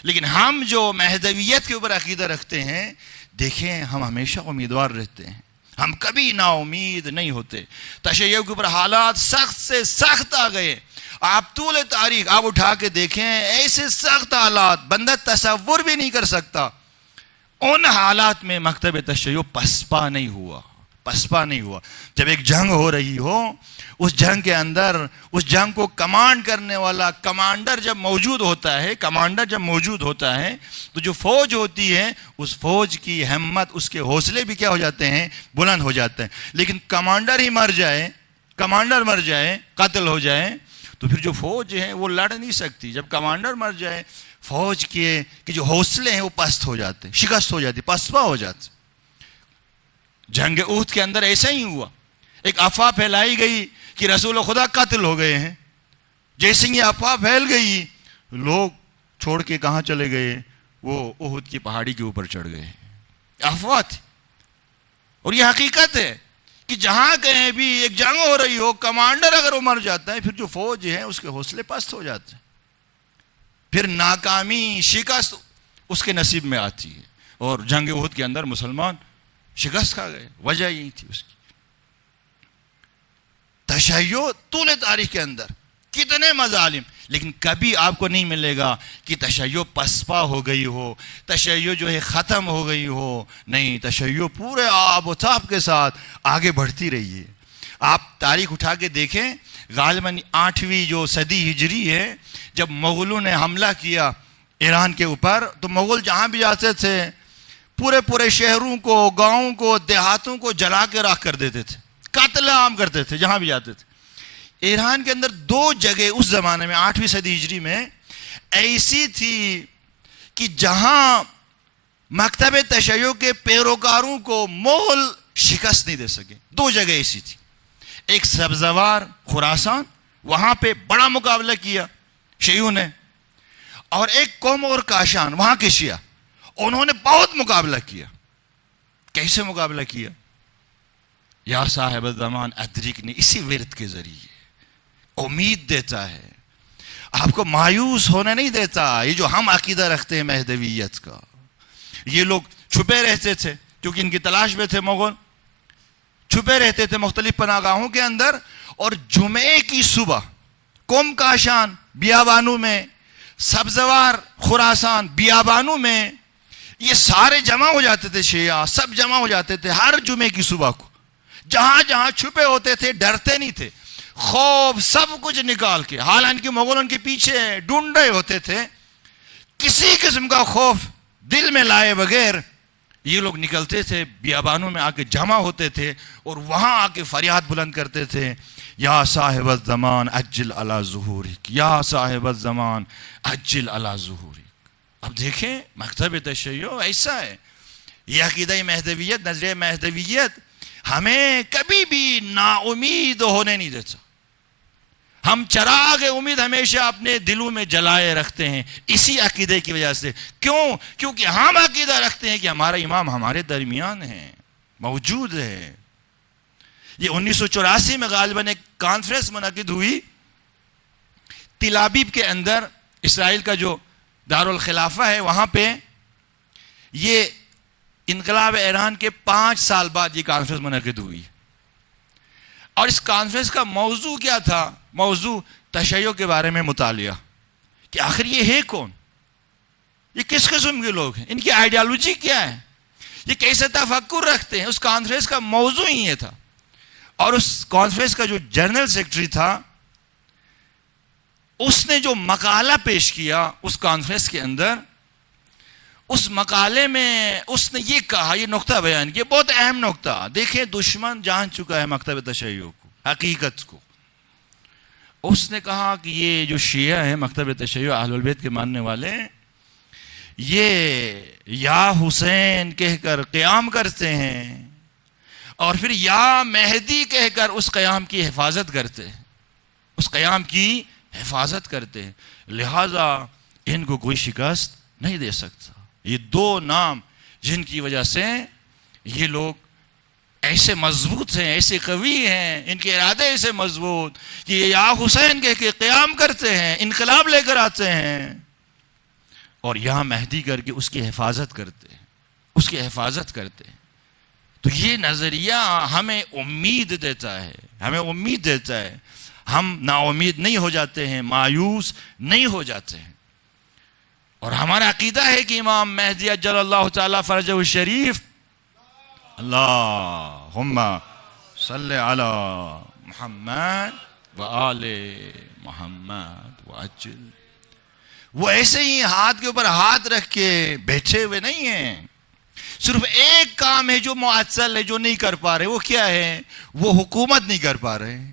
لیکن ہم جو مہدویت کے اوپر عقیدہ رکھتے ہیں، دیکھیں ہم ہمیشہ امیدوار رہتے ہیں، ہم کبھی نا امید نہیں ہوتے. تشیع کے اوپر حالات سخت سے سخت آ گئے. آپ طول تاریخ آپ اٹھا کے دیکھیں، ایسے سخت حالات بندہ تصور بھی نہیں کر سکتا. ان حالات میں مکتب تشیع پسپا نہیں ہوا، پسپا نہیں ہوا. جب ایک جنگ ہو رہی ہو، اس جنگ کے اندر اس جنگ کو کمانڈ کرنے والا کمانڈر جب موجود ہوتا ہے تو جو فوج ہوتی ہے اس فوج کی ہمت، اس کے حوصلے بھی کیا ہو جاتے ہیں؟ بلند ہو جاتے ہیں. لیکن کمانڈر ہی مر جائے، قتل ہو جائے تو پھر جو فوج ہے وہ لڑ نہیں سکتی. جب کمانڈر مر جائے فوج کے جو حوصلے ہیں وہ پست ہو جاتے، شکست ہو جاتی، پسپا ہو جاتے. جنگ احد کے اندر ایسا ہی ہوا. ایک افواہ پھیلائی گئی کہ رسول خدا قتل ہو گئے ہیں. جیسے یہ افواہ پھیل گئی، لوگ چھوڑ کے کہاں چلے گئے؟ وہ احد کی پہاڑی کے اوپر چڑھ گئے. افواہ تھی اور یہ حقیقت ہے کہ جہاں کہیں بھی ایک جنگ ہو رہی ہو، کمانڈر اگر وہ مر جاتا ہے پھر جو فوج ہے اس کے حوصلے پست ہو جاتے ہیں. پھر ناکامی، شکست اس کے نصیب میں آتی ہے. اور جنگ احد کے اندر مسلمان شکست کھا گئے. وجہ یہی تھی اس کی. تشیع طول تاریخ کے اندر کتنے مظالم، لیکن کبھی آپ کو نہیں ملے گا کہ تشیع پسپا ہو گئی ہو، تشیع جو ہے ختم ہو گئی ہو. نہیں، تشیع پورے آب و تاب کے ساتھ آگے بڑھتی رہی ہے. آپ تاریخ اٹھا کے دیکھیں، غالباً 8ویں جو صدی ہجری ہے، جب مغلوں نے حملہ کیا ایران کے اوپر تو مغل جہاں بھی جاتے تھے پورے شہروں کو، گاؤں کو، دیہاتوں کو جلا کے راکھ کر دیتے تھے، قتل عام کرتے تھے جہاں بھی جاتے تھے. ایران کے اندر 2 جگہ اس زمانے میں 8ویں صدی ہجری میں ایسی تھی کہ جہاں مکتب تشیع کے پیروکاروں کو مغل شکست نہیں دے سکے. 2 جگہ ایسی تھی. ایک سبزوار خراسان، وہاں پہ بڑا مقابلہ کیا شیعوں نے، اور ایک قوم اور کاشان، وہاں کے شیعہ، انہوں نے بہت مقابلہ کیا. کیسے مقابلہ کیا؟ یا صاحب الزمان ادرکنی، اسی ورد کے ذریعے امید دیتا ہے، آپ کو مایوس ہونے نہیں دیتا. یہ جو ہم عقیدہ رکھتے ہیں مہدویت کا، یہ لوگ چھپے رہتے تھے کیونکہ ان کی تلاش میں تھے. مغل چھپے رہتے تھے مختلف پناہ گاہوں کے اندر، اور جمعے کی صبح قوم کاشان بیابانوں میں، سبزوار خراسان بیابانوں میں، یہ سارے جمع ہو جاتے تھے. شیعہ سب جمع ہو جاتے تھے ہر جمعے کی صبح کو. جہاں جہاں چھپے ہوتے تھے، ڈرتے نہیں تھے، خوف سب کچھ نکال کے، حالانکہ مغل ان کے پیچھے ڈھونڈ رہے ہوتے تھے، کسی قسم کا خوف دل میں لائے بغیر یہ لوگ نکلتے تھے، بیابانوں میں آ کے جمع ہوتے تھے اور وہاں آ کے فریاد بلند کرتے تھے، یا صاحب الزمان عجل علی ظہورک، یا صاحب الزمان عجل علی ظہورک. اب دیکھیں مکتب تشیع ایسا ہے. یہ عقیدہ مہدویت، نظریہ مہدویت ہمیں کبھی بھی نا امید ہونے نہیں دیتا. ہم چراغ امید ہمیشہ اپنے دلوں میں جلائے رکھتے ہیں اسی عقیدے کی وجہ سے. کیوں؟ کیونکہ ہم عقیدہ رکھتے ہیں کہ ہمارا امام ہمارے درمیان ہے، موجود ہے. یہ 1984 میں غالباً ایک کانفرنس منعقد ہوئی تل ابیب کے اندر، اسرائیل کا جو دارالخلافہ ہے، وہاں پہ یہ انقلاب ایران کے 5 سال بعد یہ کانفرنس منعقد ہوئی. اور اس کانفرنس کا موضوع کیا تھا؟ موضوع تشیع کے بارے میں مطالعہ، کہ آخر یہ ہے کون، یہ کس قسم کے لوگ ہیں، ان کی آئیڈیالوجی کیا ہے، یہ کیسے تفکر رکھتے ہیں. اس کانفرنس کا موضوع ہی یہ تھا. اور اس کانفرنس کا جو جنرل سیکرٹری تھا، اس نے جو مقالہ پیش کیا اس کانفرنس کے اندر، اس مقالے میں اس نے یہ کہا، یہ نقطہ بیان کیا، بہت اہم نقطہ. دیکھیں دشمن جان چکا ہے مکتب تشیع کو، حقیقت کو. اس نے کہا کہ یہ جو شیعہ ہیں مکتب تشیع اہل البیت کے ماننے والے، یہ یا حسین کہہ کر قیام کرتے ہیں اور پھر یا مہدی کہہ کر اس قیام کی حفاظت کرتے ہیں، اس قیام کی حفاظت کرتے ہیں. لہذا ان کو کوئی شکست نہیں دے سکتا. یہ 2 نام جن کی وجہ سے یہ لوگ ایسے مضبوط ہیں، ایسے قوی ہیں، ان کے ارادے ایسے مضبوط کہ یہ یا حسین کہہ کے قیام کرتے ہیں، انقلاب لے کر آتے ہیں، اور یہاں مہدی کر کے اس کی حفاظت کرتے ہیں، اس کی حفاظت کرتے ہیں۔ تو یہ نظریہ ہمیں امید دیتا ہے، ہمیں امید دیتا ہے، ہم نا امید نہیں ہو جاتے ہیں، مایوس نہیں ہو جاتے ہیں۔ اور ہمارا عقیدہ ہے کہ امام مہدی اجل اللہ تعالیٰ فرجہ الشریف، اللہم صلی علی محمد و آل محمد وعجل، وہ ایسے ہی ہاتھ کے اوپر ہاتھ رکھ کے بیٹھے ہوئے نہیں ہیں۔ صرف ایک کام ہے جو معطل ہے، جو نہیں کر پا رہے، وہ کیا ہے؟ وہ حکومت نہیں کر پا رہے۔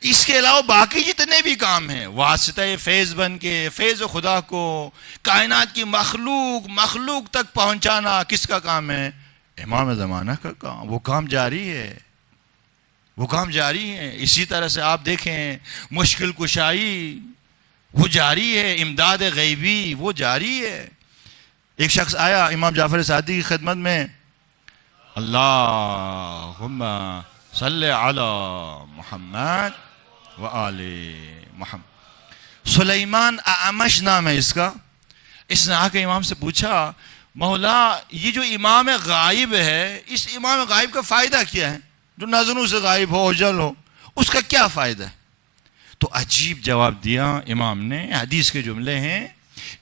اس کے علاوہ باقی جتنے بھی کام ہیں، واسطہ فیض بن کے فیض خدا کو کائنات کی مخلوق تک پہنچانا کس کا کام ہے؟ امام زمانہ کا کام۔ وہ کام جاری ہے، وہ کام جاری ہے۔ اسی طرح سے آپ دیکھیں مشکل کشائی وہ جاری ہے، امداد غیبی وہ جاری ہے۔ ایک شخص آیا امام جعفر صادق کی خدمت میں، اللہم صلی علی محمد و آل محمد۔ سلیمان اعمش نام ہے اس کا۔ اس نے آ کے امام سے پوچھا، مولا یہ جو امام غائب ہے، اس امام غائب کا فائدہ کیا ہے؟ جو نظروں سے غائب ہو، اجل ہو، اس کا کیا فائدہ ہے؟ تو عجیب جواب دیا امام نے، حدیث کے جملے ہیں،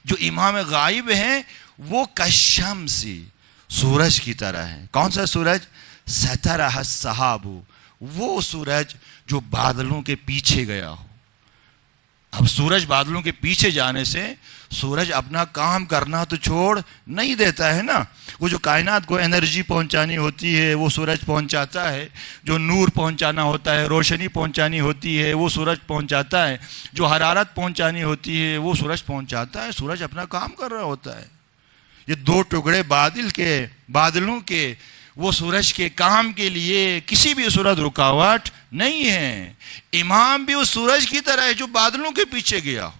جو امام غائب ہیں وہ کشمسی، سورج کی طرح ہے۔ کون سا سورج؟ سترہ السحاب، وہ سورج جو بادلوں کے پیچھے گیا ہو۔ اب سورج بادلوں کے پیچھے جانے سے سورج اپنا کام کرنا تو چھوڑ نہیں دیتا ہے نا۔ وہ جو کائنات کو انرجی پہنچانی ہوتی ہے وہ سورج پہنچاتا ہے، جو نور پہنچانا ہوتا ہے، روشنی پہنچانی ہوتی ہے وہ سورج پہنچاتا ہے، جو حرارت پہنچانی ہوتی ہے وہ سورج پہنچاتا ہے۔ سورج اپنا کام کر رہا ہوتا ہے۔ یہ دو ٹکڑے بادلوں کے وہ سورج کے کام کے لیے کسی بھی صورت رکاوٹ نہیں ہے۔ امام بھی اس سورج کی طرح ہے جو بادلوں کے پیچھے گیا ہو۔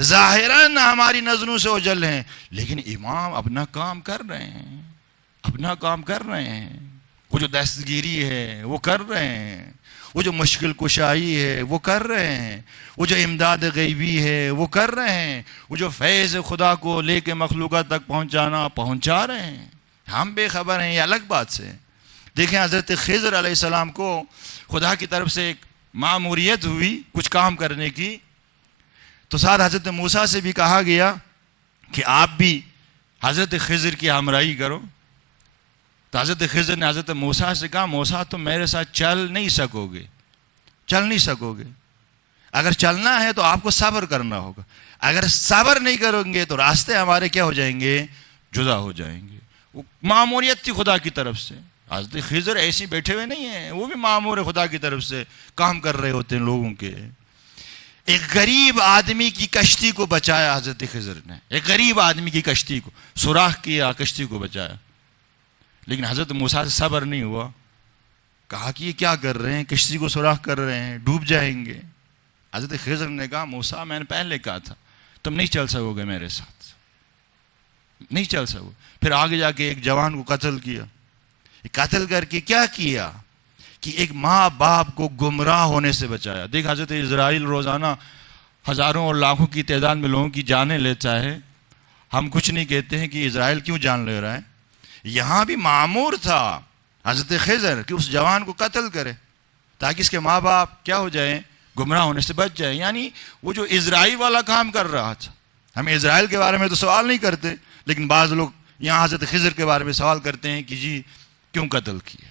ظاہراً ہماری نظروں سے اوجھل ہیں، لیکن امام اپنا کام کر رہے ہیں، اپنا کام کر رہے ہیں۔ وہ جو دستگیری ہے وہ کر رہے ہیں، وہ جو مشکل کشائی ہے وہ کر رہے ہیں، وہ جو امداد غیبی ہے وہ کر رہے ہیں، وہ جو فیض خدا کو لے کے مخلوقات تک پہنچا رہے ہیں۔ ہم بے خبر ہیں، یہ الگ بات سے۔ دیکھیں حضرت خضر علیہ السلام کو خدا کی طرف سے ایک ماموریت ہوئی کچھ کام کرنے کی، تو ساتھ حضرت موسیٰ سے بھی کہا گیا کہ آپ بھی حضرت خضر کی ہمراہی کرو۔ تو حضرت خضر نے حضرت موسیٰ سے کہا، موسیٰ تم میرے ساتھ چل نہیں سکو گے۔ اگر چلنا ہے تو آپ کو صبر کرنا ہوگا، اگر صبر نہیں کرو گے تو راستے ہمارے کیا ہو جائیں گے؟ جدا ہو جائیں گے۔ وہ معموریت تھی خدا کی طرف سے۔ حضرت خضر ایسی بیٹھے ہوئے نہیں ہیں، وہ بھی معمور خدا کی طرف سے کام کر رہے ہوتے ہیں لوگوں کے۔ ایک غریب آدمی کی کشتی کو بچایا حضرت خضر نے، ایک غریب آدمی کی کشتی کو سوراخ کیا، کشتی کو بچایا۔ لیکن حضرت موسیٰ سے صبر نہیں ہوا، کہا کہ یہ کیا کر رہے ہیں؟ کشتی کو سوراخ کر رہے ہیں، ڈوب جائیں گے۔ حضرت خضر نے کہا، موسیٰ میں نے پہلے کہا تھا تم نہیں چل سکو گے میرے ساتھ، نہیں چل سکو۔ پھر آگے جا کے ایک جوان کو قتل کیا۔ قتل کر کے کیا کیا کہ ایک ماں باپ کو گمراہ ہونے سے بچایا۔ دیکھ حضرت اسرائیل روزانہ ہزاروں اور لاکھوں کی تعداد میں لوگوں کی جانیں لیتا ہے۔ ہم کچھ نہیں کہتے ہیں کہ اسرائیل کیوں جان لے رہا ہے۔ یہاں بھی معمور تھا حضرت خضر کہ اس جوان کو قتل کرے تاکہ اس کے ماں باپ کیا ہو جائیں؟ گمراہ ہونے سے بچ جائیں۔ یعنی وہ جو اسرائیل والا کام کر رہا تھا۔ ہم اسرائیل کے بارے میں تو سوال نہیں کرتے، لیکن بعض لوگ یہاں حضرت خضر کے بارے میں سوال کرتے ہیں کہ جی کیوں قتل کیا؟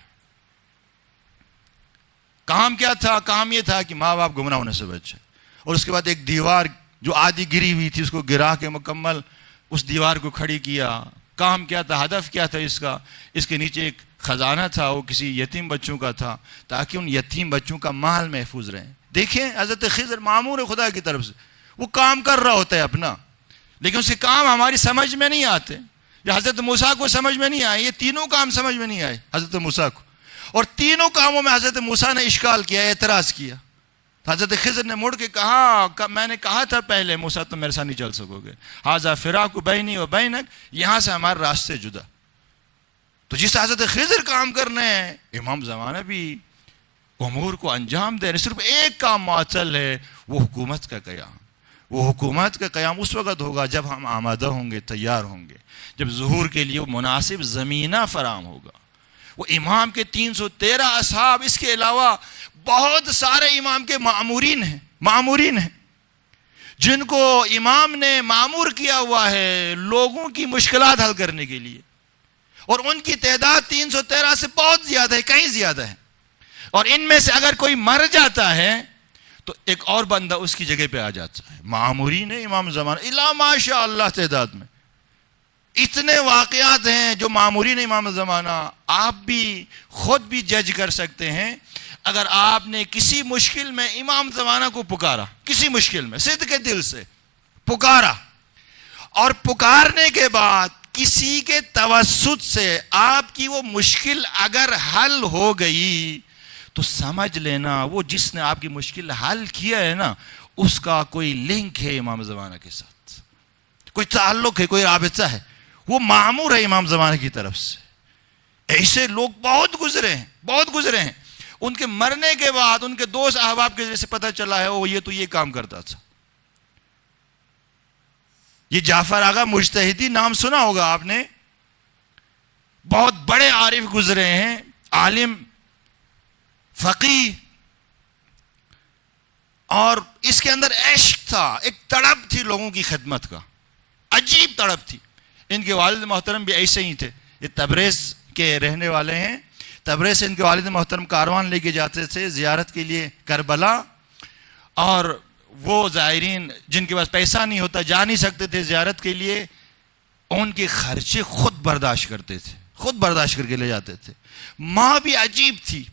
کام کیا تھا؟ کام یہ تھا کہ ماں باپ گمراہ ہونے سے بچ جائے۔ اور اس کے بعد ایک دیوار جو آدھی گری ہوئی تھی اس کو گرا کے مکمل اس دیوار کو کھڑی کیا۔ کام کیا تھا؟ ہدف کیا تھا اس کا؟ اس کے نیچے ایک خزانہ تھا، وہ کسی یتیم بچوں کا تھا تاکہ ان یتیم بچوں کا مال محفوظ رہے۔ دیکھیں حضرت خضر معمور ہے خدا کی طرف سے، وہ کام کر رہا ہوتا ہے اپنا، لیکن اس کے کام ہماری سمجھ میں نہیں آتے۔ یہ حضرت موسیٰ کو سمجھ میں نہیں آئے، یہ تینوں کام سمجھ میں نہیں آئے حضرت موسیٰ کو، اور تینوں کاموں میں حضرت موسیٰ نے اشکال کیا، اعتراض کیا۔ حضرت خضر نے مڑ کے کہا، میں نے کہا تھا پہلے موسیٰ تم میرے ساتھ نہیں چل سکو گے، ھذا فراق بینی و بینک، یہاں سے ہمارے راستے جدا۔ تو جس حضرت خضر کام کرنے ہیں امام زمانہ بھی امور کو انجام دے رہے، صرف ایک کام معطل ہے، وہ حکومت کا قیام۔ وہ حکومت کا قیام اس وقت ہوگا جب ہم آمادہ ہوں گے، تیار ہوں گے، جب ظہور کے لیے مناسب زمینہ فراہم ہوگا۔ وہ امام کے 313 اصحاب، اس کے علاوہ بہت سارے امام کے معمورین ہیں جن کو امام نے معمور کیا ہوا ہے لوگوں کی مشکلات حل کرنے کے لیے، اور ان کی تعداد 313 سے بہت زیادہ ہے، کہیں زیادہ ہے۔ اور ان میں سے اگر کوئی مر جاتا ہے تو ایک اور بندہ اس کی جگہ پہ آ جاتا ہے۔ معمورین امام زمانہ الا ماشاء اللہ تعداد میں اتنے واقعات ہیں جو معمورین امام زمانہ، آپ بھی خود بھی جج کر سکتے ہیں۔ اگر آپ نے کسی مشکل میں امام زمانہ کو پکارا، کسی مشکل میں صدق کے دل سے پکارا، اور پکارنے کے بعد کسی کے توسط سے آپ کی وہ مشکل اگر حل ہو گئی تو سمجھ لینا وہ جس نے آپ کی مشکل حل کیا ہے نا، اس کا کوئی لنک ہے امام زمانہ کے ساتھ، کوئی تعلق ہے، کوئی رابطہ ہے، وہ معمور ہے امام زمانہ کی طرف سے۔ ایسے لوگ بہت گزرے ہیں۔ ان کے مرنے کے بعد ان کے دوست احباب کے جیسے پتہ چلا ہے وہ یہ تو یہ کام کرتا تھا۔ یہ جعفر آغا مجتہدی نام سنا ہوگا آپ نے، بہت بڑے عارف گزرے ہیں، عالم، فقیہ، اور اس کے اندر عشق تھا، ایک تڑپ تھی لوگوں کی خدمت کا، عجیب تڑپ تھی۔ ان کے والد محترم بھی ایسے ہی تھے، یہ تبریز کے رہنے والے ہیں۔ تبریز سے ان کے والد محترم کاروان لے کے جاتے تھے زیارت کے لیے کربلا، اور وہ زائرین جن کے پاس پیسہ نہیں ہوتا، جا نہیں سکتے تھے زیارت کے لیے، ان کے خرچے خود برداشت کرتے تھے، خود برداشت کر کے لے جاتے تھے۔ ماں بھی عجیب تھی،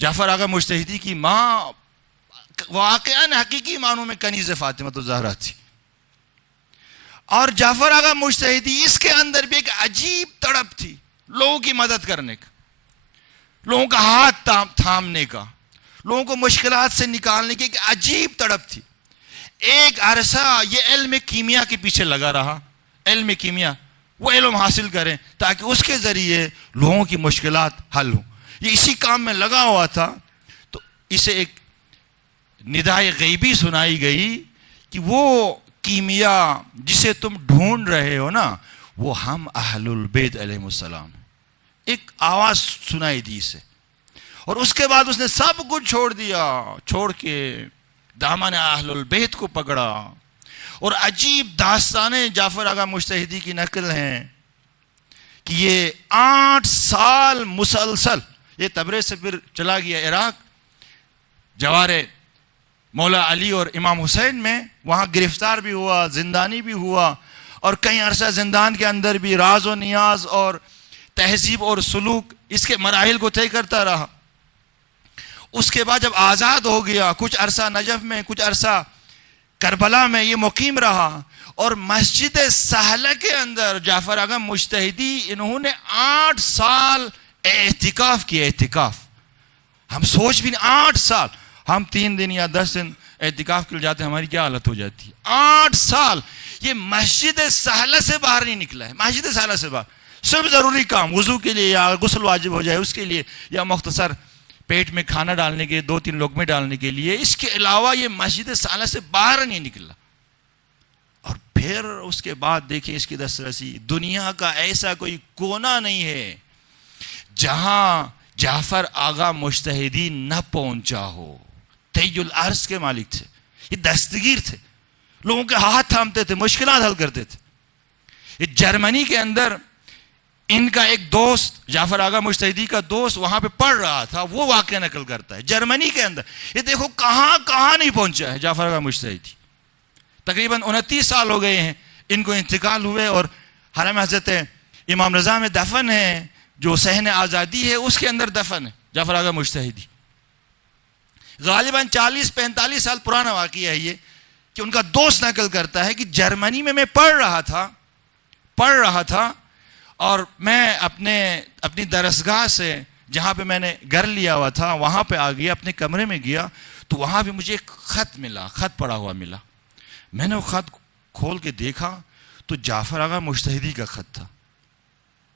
جعفر آغا مجتہدی کی ماں واقعاً حقیقی معنوں میں کنیز فاطمہ الزہرا تھی، اور جعفر آغا مجتہدی اس کے اندر بھی ایک عجیب تڑپ تھی لوگوں کی مدد کرنے کا، لوگوں کا ہاتھ تھامنے کا، لوگوں کو مشکلات سے نکالنے کی ایک عجیب تڑپ تھی۔ ایک عرصہ یہ علم کیمیا کے پیچھے لگا رہا، علم کیمیا، وہ علم حاصل کریں تاکہ اس کے ذریعے لوگوں کی مشکلات حل ہوں۔ یہ اسی کام میں لگا ہوا تھا، تو اسے ایک ندائے غیبی سنائی گئی کہ وہ کیمیا جسے تم ڈھونڈ رہے ہو نا، وہ ہم اہل البیت علیہ السلام۔ ایک آواز سنائی دی اسے، اور اس کے بعد اس نے سب کچھ چھوڑ دیا، چھوڑ کے دامن اہل البیت کو پکڑا۔ اور عجیب داستانیں جعفر آغا مجتہدی کی نقل ہیں کہ یہ 8 سال مسلسل، یہ تبریز سے پھر چلا گیا عراق، جوار مولا علی اور امام حسین میں، وہاں گرفتار بھی ہوا، زندانی بھی ہوا، اور کئی عرصہ زندان کے اندر بھی راز و نیاز اور تہذیب اور سلوک اس کے مراحل کو طے کرتا رہا۔ اس کے بعد جب آزاد ہو گیا، کچھ عرصہ نجف میں، کچھ عرصہ کربلا میں یہ مقیم رہا، اور مسجد سہلہ کے اندر جعفر آغا مجتہدی انہوں نے 8 سال اعتکاف کیا۔ اعتکاف ہم سوچ بھی نہیں، 8 سال، ہم 3 دن یا 10 دن اعتکاف کے لیے جاتے ہیں، ہماری کیا حالت ہو جاتی ہے۔ 8 سال یہ مسجد سہلہ سے باہر نہیں نکلا ہے، مسجد سہلہ سے باہر، صرف ضروری کام، وضو کے لیے یا غسل واجب ہو جائے اس کے لیے، یا مختصر پیٹ میں کھانا ڈالنے کے 2-3 لقمے ڈالنے کے لیے، اس کے علاوہ یہ مسجد سہلہ سے باہر نہیں نکلا۔ اور پھر اس کے بعد دیکھیں اس کی دسترسی، دنیا کا ایسا کوئی کونا نہیں ہے جہاں جعفر آغا مجتہدی نہ پہنچا ہو۔ طی العرض کے مالک تھے، یہ دستگیر تھے، لوگوں کے ہاتھ تھامتے تھے، مشکلات حل کرتے تھے۔ یہ جرمنی کے اندر ان کا ایک دوست، جعفر آغا مجتہدی کا دوست وہاں پہ پڑھ رہا تھا، وہ واقعہ نقل کرتا ہے جرمنی کے اندر۔ یہ دیکھو کہاں نہیں پہنچا ہے جعفر آغا مجتہدی۔ تقریباً 29 سال ہو گئے ہیں ان کو انتقال ہوئے، اور حرم حضرت امام رضا میں دفن ہے، جو صحن آزادی ہے اس کے اندر دفن ہے جعفر آغا مجتہدی۔ غالباً 40-45 سال پرانا واقعہ ہے یہ، کہ ان کا دوست نقل کرتا ہے کہ جرمنی میں پڑھ رہا تھا، اور میں اپنی درسگاہ سے جہاں پہ میں نے گھر لیا ہوا تھا وہاں پہ آ گیا، اپنے کمرے میں گیا، تو وہاں بھی مجھے ایک خط پڑا ہوا ملا۔ میں نے وہ خط کھول کے دیکھا تو جعفر آغا مجتہدی کا خط تھا۔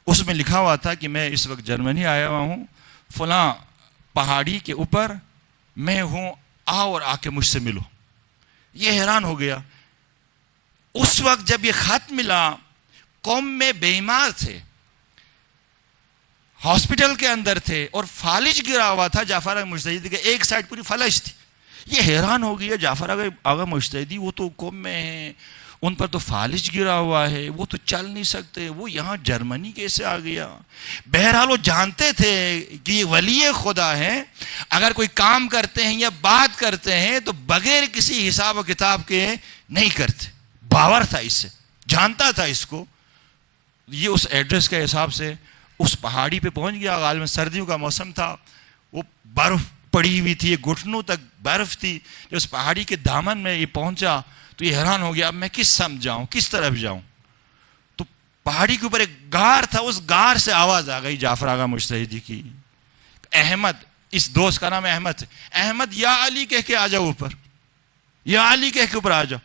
اس میں لکھا ہوا تھا کہ میں اس وقت جرمنی آیا ہوا ہوں، فلاں پہاڑی کے اوپر میں ہوں، آؤ اور آ کے مجھ سے ملو۔ یہ حیران ہو گیا۔ اس وقت جب یہ خط ملا، قوم میں بیمار تھے، ہاسپٹل کے اندر تھے اور فالج گرا ہوا تھا جعفر آغا مجتہدی کے، ایک سائڈ پوری فلج تھی۔ یہ حیران ہو گیا، جعفر آغا مجتہدی وہ تو قوم میں ہیں، ان پر تو فالج گرا ہوا ہے، وہ تو چل نہیں سکتے، وہ یہاں جرمنی کیسے آ گیا؟ بہرحال وہ جانتے تھے کہ یہ ولی خدا ہیں، اگر کوئی کام کرتے ہیں یا بات کرتے ہیں تو بغیر کسی حساب و کتاب کے نہیں کرتے۔ باور تھا اس سے، جانتا تھا اس کو۔ یہ اس ایڈریس کے حساب سے اس پہاڑی پہ پہنچ گیا۔ غالباً سردیوں کا موسم تھا، وہ برف پڑی ہوئی تھی، گھٹنوں تک برف تھی۔ جب اس پہاڑی کے دامن میں یہ پہنچا تو یہ حیران ہو گیا، اب میں کس سمت جاؤں، کس طرف جاؤں؟ تو پہاڑی کے اوپر ایک غار تھا، اس غار سے آواز آ گئی جعفر آغا مجتہدی کی، احمد، اس دوست کا نام احمد ہے، احمد یا علی کہہ کے آ جاؤ اوپر، یا علی کہہ کے اوپر آ جاؤ۔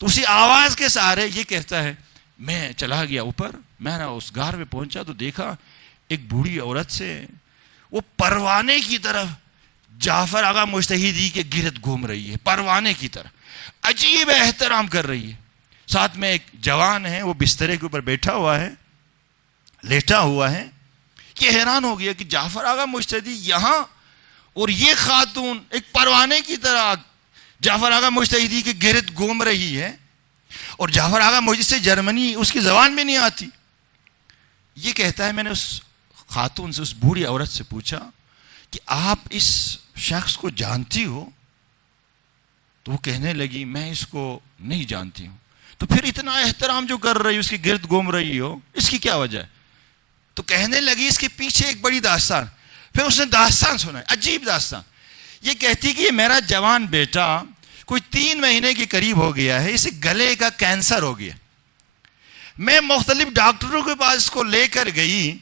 تو اسی آواز کے سہارے یہ کہتا ہے، میں چلا گیا اوپر، میں نے اس غار میں پہنچا تو دیکھا ایک بوڑھی عورت سے وہ پروانے کی طرح جعفر آغا مجتہدی کے گرد گھوم رہی ہے، پروانے کی طرح عجیب احترام کر رہی ہے۔ ساتھ میں ایک جوان ہے، وہ بسترے کے اوپر بیٹھا ہوا ہے، لیٹا ہوا ہے۔ یہ حیران ہو گیا کہ جعفر آغا مجتہدی یہاں اور یہ خاتون ایک پروانے کی طرح جعفر آغا مجتہدی کے گرد گھوم رہی ہے، اور جعفر آغا مجتہدی سے جرمنی اس کی زبان میں نہیں آتی۔ یہ کہتا ہے، میں نے اس خاتون سے، اس بوڑھی عورت سے پوچھا کہ آپ اس شخص کو جانتی ہو؟ تو وہ کہنے لگی، میں اس کو نہیں جانتی ہوں۔ تو پھر اتنا احترام جو کر رہی ہو، اس کی گرد گھوم رہی ہو، اس کی کیا وجہ ہے؟ تو کہنے لگی اس کے پیچھے ایک بڑی داستان۔ پھر اس نے داستان سنا، عجیب داستان۔ یہ کہتی کہ یہ میرا جوان بیٹا کوئی 3 مہینے کے قریب ہو گیا ہے، اسے گلے کا کینسر ہو گیا۔ میں مختلف ڈاکٹروں کے پاس اس کو لے کر گئی،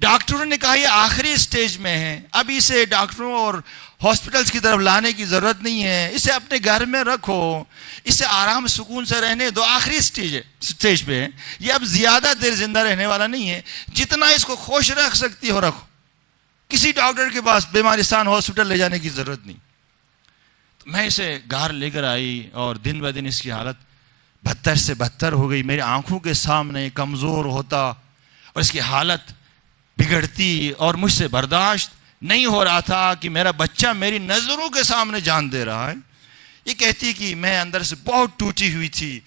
ڈاکٹروں نے کہا یہ آخری سٹیج میں ہے، اب اسے ڈاکٹروں اور ہاسپٹلز کی طرف لانے کی ضرورت نہیں ہے، اسے اپنے گھر میں رکھو، اسے آرام سکون سے رہنے دو، آخری سٹیج پہ ہے، یہ اب زیادہ دیر زندہ رہنے والا نہیں ہے، جتنا اس کو خوش رکھ سکتی ہو رکھو، کسی ڈاکٹر کے پاس بیمارستان ہاسپٹل لے جانے کی ضرورت نہیں۔ تو میں اسے گھر لے کر آئی اور دن بہ دن اس کی حالت بدتر سے بدتر ہو گئی، میری آنکھوں کے سامنے کمزور ہوتا اور اس کی حالت بگڑتی، اور مجھ سے برداشت نہیں ہو رہا تھا کہ میرا بچہ میری نظروں کے سامنے جان دے رہا ہے۔ یہ کہتی کہ میں اندر سے بہت ٹوٹی ہوئی تھی،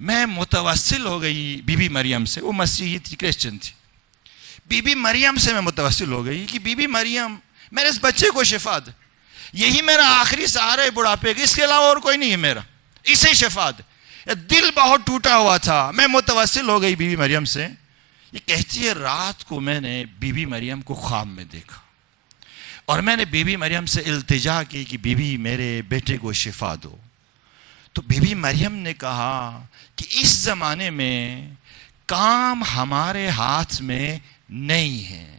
میں متوسل ہو گئی بی بی مریم سے، وہ مسیحی تھی، کرسچن تھی، بی بی مریم سے میں متوسل ہو گئی کہ بی بی مریم میرے اس بچے کو شفا دے، یہی میرا آخری سہارا ہے بڑھاپے کا، اس کے علاوہ اور کوئی نہیں ہے میرا، اسے شفا دے۔ دل بہت ٹوٹا ہوا تھا، میں متوسل ہو گئی بی بی مریم سے۔ یہ کہتی ہے رات کو میں نے بی بی مریم کو خواب میں دیکھا، اور میں نے بی بی مریم سے التجا کی کہ بی بی میرے بیٹے کو شفا دو۔ تو بی بی مریم نے کہا کہ اس زمانے میں کام ہمارے ہاتھ میں نہیں ہے۔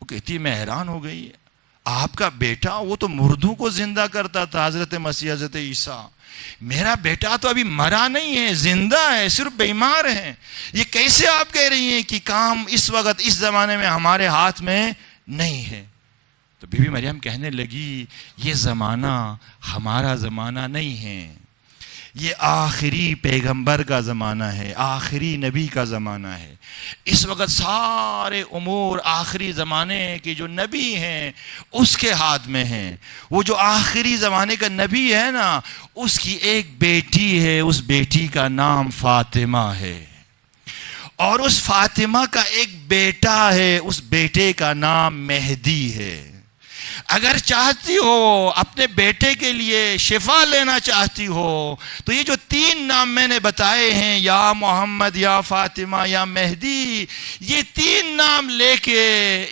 وہ کہتی ہے میں حیران ہو گئی، آپ کا بیٹا وہ تو مردوں کو زندہ کرتا تھا، حضرت مسیح، حضرت عیسیٰ، میرا بیٹا تو ابھی مرا نہیں ہے، زندہ ہے، صرف بیمار ہے، یہ کیسے آپ کہہ رہی ہیں کہ کام اس وقت اس زمانے میں ہمارے ہاتھ میں نہیں ہے؟ تو بی بی مریم کہنے لگی یہ زمانہ ہمارا زمانہ نہیں ہے، یہ آخری پیغمبر کا زمانہ ہے، آخری نبی کا زمانہ ہے، اس وقت سارے امور آخری زمانے کے جو نبی ہیں اس کے ہاتھ میں ہیں۔ وہ جو آخری زمانے کا نبی ہے نا، اس کی ایک بیٹی ہے، اس بیٹی کا نام فاطمہ ہے، اور اس فاطمہ کا ایک بیٹا ہے، اس بیٹے کا نام مہدی ہے۔ اگر چاہتی ہو اپنے بیٹے کے لیے شفا لینا چاہتی ہو تو یہ جو 3 نام میں نے بتائے ہیں، یا محمد، یا فاطمہ، یا مہدی، یہ 3 نام لے کے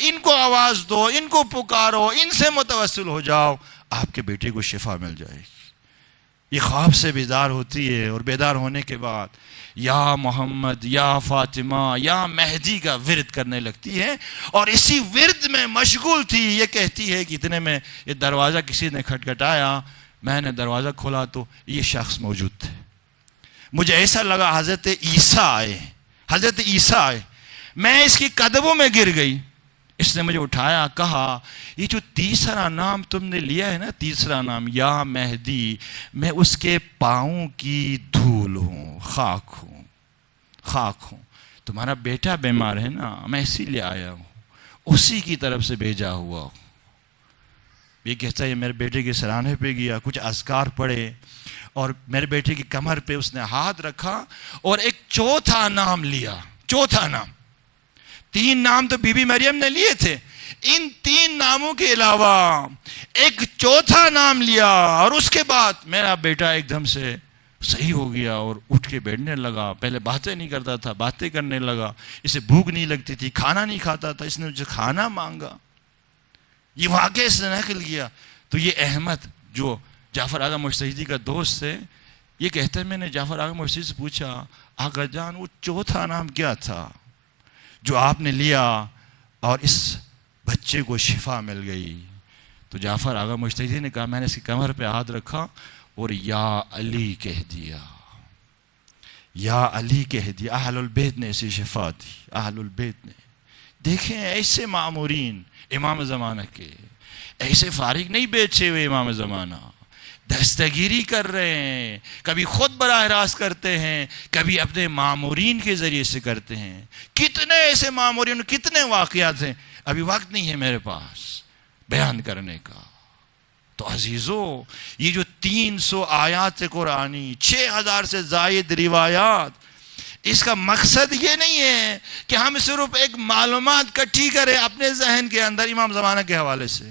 ان کو آواز دو، ان کو پکارو، ان سے متوسل ہو جاؤ، آپ کے بیٹے کو شفا مل جائے گی۔ یہ خواب سے بیدار ہوتی ہے، اور بیدار ہونے کے بعد یا محمد، یا فاطمہ، یا مہدی کا ورد کرنے لگتی ہے، اور اسی ورد میں مشغول تھی۔ یہ کہتی ہے کہ اتنے میں یہ دروازہ کسی نے کھٹکھٹایا، میں نے دروازہ کھولا تو یہ شخص موجود تھے۔ مجھے ایسا لگا حضرت عیسیٰ آئے، حضرت عیسیٰ آئے۔ میں اس کی قدموں میں گر گئی. اس نے مجھے اٹھایا, کہا یہ جو تیسرا نام تم نے لیا ہے نا, تیسرا نام یا مہدی, میں اس کے پاؤں کی دھول ہوں, خاک ہوں, خاک ہوں. تمہارا بیٹا بیمار ہے نا, میں اسی لیے آیا ہوں, اسی کی طرف سے بھیجا ہوا ہوں. یہ کہتا ہے میرے بیٹے کے سرانے پہ گیا, کچھ اذکار پڑھے اور میرے بیٹے کی کمر پہ اس نے ہاتھ رکھا اور ایک چوتھا نام لیا. چوتھا نام, 3 نام تو بی بی مریم نے لیے تھے, ان 3 ناموں کے علاوہ ایک چوتھا نام لیا, اور اس کے بعد میرا بیٹا ایک دم سے صحیح ہو گیا اور اٹھ کے بیٹھنے لگا. پہلے باتیں نہیں کرتا تھا, باتیں کرنے لگا. اسے بھوک نہیں لگتی تھی, کھانا نہیں کھاتا تھا, اس نے مجھے کھانا مانگا. یہ واقعہ اس نے نقل کیا. تو یہ احمد جو جعفر آغا مشتہدی کا دوست ہے, یہ کہتا ہے میں نے جعفر آغا مشتہدی سے پوچھا, آقا جان وہ چوتھا نام کیا تھا جو آپ نے لیا اور اس بچے کو شفا مل گئی؟ تو جعفر آغا مشتہدی نے کہا میں نے اس کی کمر پہ ہاتھ رکھا اور یا علی کہہ دیا, یا علی کہہ دیا. اہل البیت نے ایسی شفا دی, اہل البیت نے. دیکھیں ایسے معمورین امام زمانہ کے, ایسے فارغ نہیں بیٹھے ہوئے امام زمانہ, دستگیری کر رہے ہیں, کبھی خود براہ راست کرتے ہیں, کبھی اپنے معمورین کے ذریعے سے کرتے ہیں. کتنے ایسے معمورین, کتنے واقعات ہیں, ابھی وقت نہیں ہے میرے پاس بیان کرنے کا. تو عزیزو, یہ جو 300 آیات قرآنی, 6000 سے زائد روایات, اس کا مقصد یہ نہیں ہے کہ ہم صرف ایک معلومات اکٹھی کریں اپنے ذہن کے اندر امام زمانہ کے حوالے سے,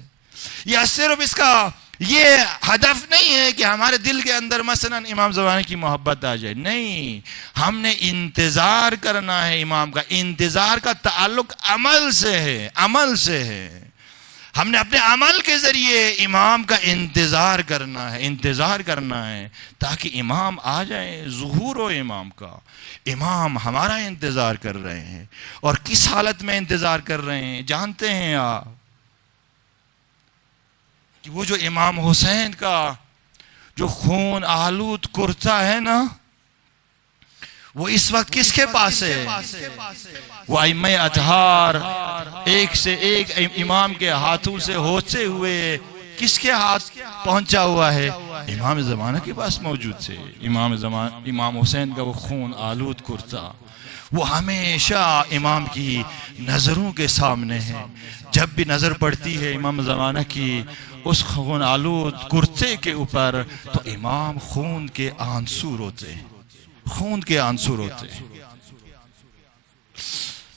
یا صرف اس کا یہ ہدف نہیں ہے کہ ہمارے دل کے اندر مثلا امام زمانہ کی محبت آ جائے. نہیں, ہم نے انتظار کرنا ہے امام کا. انتظار کا تعلق عمل سے ہے, عمل سے ہے. ہم نے اپنے عمل کے ذریعے امام کا انتظار کرنا ہے, انتظار کرنا ہے تاکہ امام آ جائیں. ظہور ہو امام کا. امام ہمارا انتظار کر رہے ہیں, اور کس حالت میں انتظار کر رہے ہیں جانتے ہیں آپ؟ کہ وہ جو امام حسین کا جو خون آلود کرتا ہے نا, وہ اس وقت کس کے پاس ہے؟ وہ ائمہ اطہار ایک سے ایک امام کے ہاتھوں سے ہوتے ہوئے کس کے ہاتھ پہنچا ہوا ہے؟ امام زمانہ کے پاس موجود تھے. امام حسین کا وہ خون آلود کرتا, وہ ہمیشہ امام کی نظروں کے سامنے ہے. جب بھی نظر پڑتی ہے امام زمانہ کی اس خون آلود کرتے کے اوپر, تو امام خون کے آنسو روتے, خون کے آنسو روتے,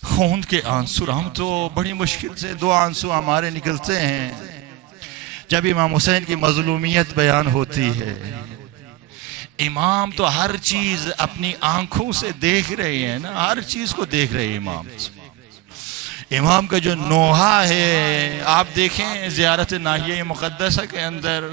خون کے آنسو. ہم تو بڑی مشکل سے 2 آنسو ہمارے نکلتے ہیں جب امام حسین کی مظلومیت بیان ہوتی ہے. امام تو ہر چیز اپنی آنکھوں سے دیکھ رہے ہیں نا, ہر چیز کو دیکھ رہے ہیں امام. امام کا جو نوحہ ہے, آپ دیکھیں زیارت ناحیہ مقدسہ کے اندر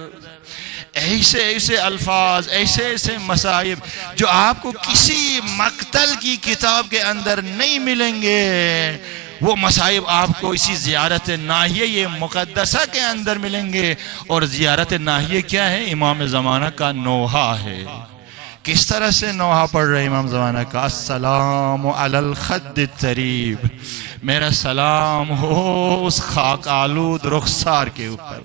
ایسے ایسے الفاظ, ایسے ایسے مصائب جو آپ کو کسی مقتل کی کتاب کے اندر نہیں ملیں گے, وہ مصائب آپ کو اسی زیارت ناحیہ مقدسہ کے اندر ملیں گے. اور زیارت ناحیہ کیا ہے؟ امام زمانہ کا نوحہ ہے. کس طرح سے نوحہ پڑھ رہے امام زمانہ کا؟ السلام علی الخد الطریب, میرا سلام ہو اس خاک آلود رخسار کے اوپر.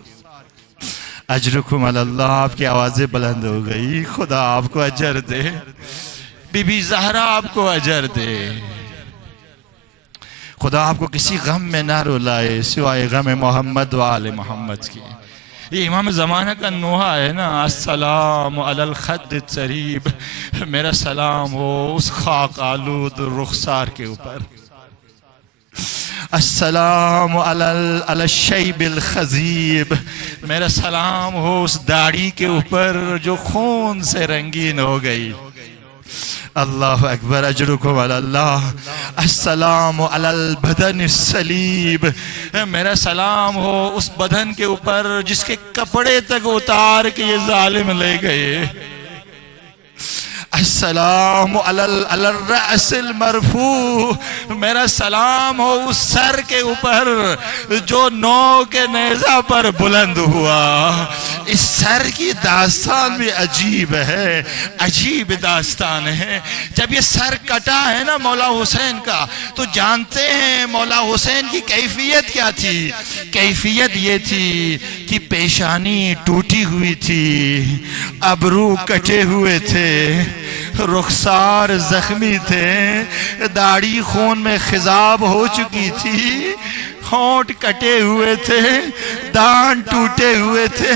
اجرکم علی اللہ. آپ کی آوازیں بلند ہو گئی. خدا آپ کو اجر دے, بی بی زہرا آپ کو اجر دے. خدا آپ کو کسی غم میں نہ رلائے سوائے غم محمد و آل محمد کی. یہ امام زمانہ کا نوحہ ہے نا, السلام علی الخد الطریب, میرا سلام ہو اس خاک آلود رخسار کے اوپر. السلام علی الشیب الخضیب, میرا سلام ہو اس داڑھی کے اوپر جو خون سے رنگین ہو گئی. اللہ اکبر, اجرکم علی اللہ. السلام علی البدن السلیب, میرا سلام ہو اس بدن کے اوپر جس کے کپڑے تک اتار کے یہ ظالم لے گئے. السلام علی الرأس المرفوع، میرا سلام ہو اس سر کے اوپر جو نو کے نیزہ پر بلند ہوا۔ اس سر کی داستان بھی عجیب ہے، عجیب داستان ہے۔ جب یہ سر کٹا ہے نا مولا حسین کا، تو جانتے ہیں مولا حسین کی کیفیت کیا تھی؟ کیفیت یہ تھی کہ پیشانی ٹوٹی ہوئی تھی، ابرو کٹے ہوئے تھے، رخسار زخمی تھے، داڑھی خون میں خضاب ہو چکی تھی، ہونٹ کٹے ہوئے تھے، دانت ٹوٹے ہوئے تھے،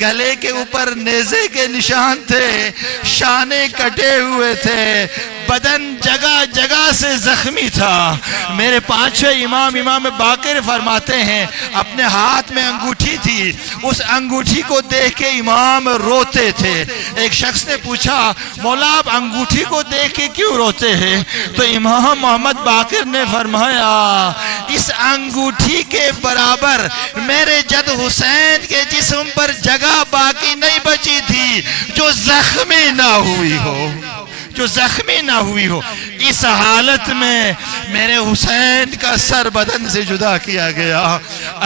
گلے کے اوپر نیزے کے نشان تھے، شانے کٹے ہوئے تھے، بدن جگہ جگہ سے زخمی تھا۔ میرے پانچویں امام باقر فرماتے ہیں اپنے ہاتھ میں انگوٹھی تھی، اس انگوٹھی کو دیکھ کے امام روتے تھے۔ ایک شخص نے پوچھا مولا آپ انگوٹھی کو دیکھ کے کیوں روتے ہیں؟ تو امام محمد باقر نے فرمایا اس انگوٹھی کے برابر میرے جد حسین کے جسم پر جگہ باقی نہیں بچی تھی جو زخمی نہ ہوئی ہو، جو زخمی نہ ہوئی ہو۔ اس حالت میں میرے حسین کا سر بدن سے جدا کیا گیا۔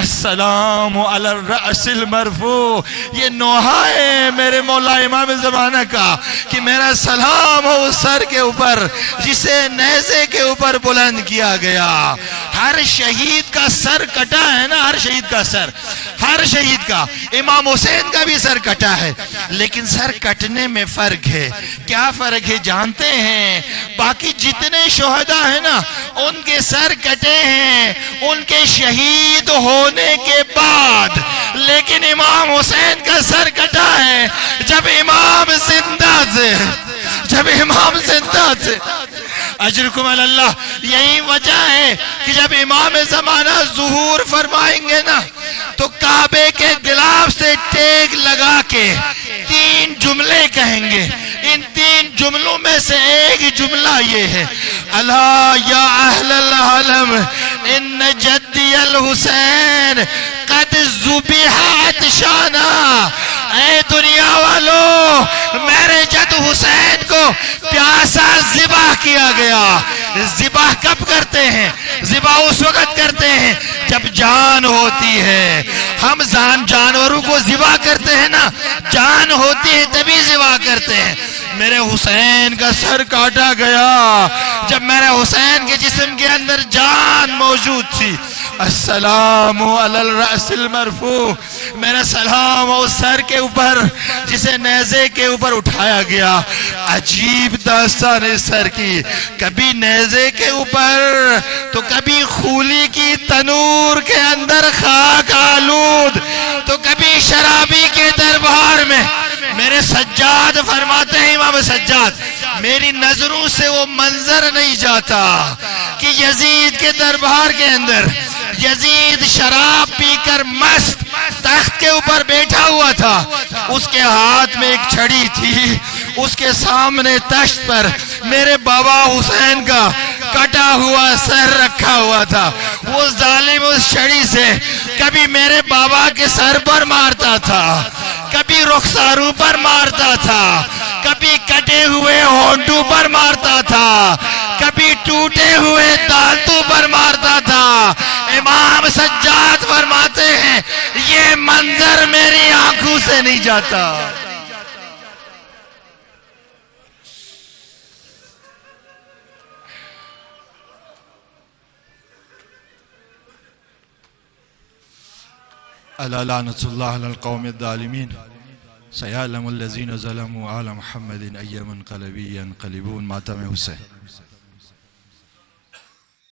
السلام علی الرأس المرفوع، یہ نوحہ ہے میرے مولا امام زمانہ کا کہ میرا سلام ہو اس سر کے اوپر جسے نیزے کے اوپر بلند کیا گیا۔ ہر شہید کا سر کٹا ہے نا، ہر شہید کا سر، ہر شہید کا، امام حسین کا بھی سر کٹا ہے، لیکن سر کٹنے میں فرق ہے۔ کیا فرق ہے جانتے ہیں؟ باقی جتنے شہداء ہیں نا ان کے سر کٹے ہیں ان کے شہید ہونے کے بعد، لیکن امام حسین کا سر کٹا ہے جب امام زندہ تھے، جب امام زندہ تھے۔ اجرکم علی اللہ، یہی وجہ ہے کہ جب امام زمانہ ظہور فرمائیں گے نا تو کعبے کے غلاف سے ٹیک لگا کے 3 جملے کہیں گے۔ ان 3 جملوں میں سے ایک جملہ یہ ہے، الا یا اہل العالم ان جدی الحسین قد ذبح عطشانا، اے دنیا والو میرے جد حسین کو پیاسا ذبح کیا گیا۔ ذبح کب کرتے ہیں؟ ذبح اس وقت کرتے ہیں جب جان ہوتی ہے۔ ہم جانوروں کو ذبح کرتے ہیں نا، جان ہوتی ہے تبھی ذبح کرتے ہیں۔ میرے حسین کا سر کاٹا گیا جب میرے حسین کے جسم کے اندر جان موجود تھی۔ السلام علی الرأس المرفوع، میرا سلام ہو سر کے اوپر جسے نیزے کے اوپر اٹھایا گیا۔ عجیب داستان ہے سر کی، کبھی نیزے کے اوپر تو کبھی خولی کی تنور کے اندر خاک آلود، تو کبھی شرابی کے دربار میں۔ میرے سجاد فرماتے ہیں امام سجاد، میری نظروں سے وہ منظر نہیں جاتا کہ یزید کے دربار کے اندر یزید شراب پی کر مست تخت کے اوپر بیٹھا ہوا تھا، اس کے ہاتھ میں ایک چھڑی تھی، اس کے سامنے تخت پر میرے بابا حسین کا کٹا ہوا سر رکھا ہوا تھا۔ وہ ظالم اس چھڑی سے کبھی میرے بابا کے سر پر مارتا تھا، کبھی رخساروں پر مارتا تھا، کبھی کٹے ہوئے ہونٹوں پر مارتا تھا، کبھی ٹوٹے ہوئے دانتوں پر مارتا تھا۔ امام سجاد فرماتے ہیں یہ منظر میری آنکھوں سے نہیں جاتا۔ الا لعنۃ اللہ علی القوم الظالمین سیعلم الذین ظلموا علی محمد ای منقلبی ینقلبون۔ ماتم حسین۔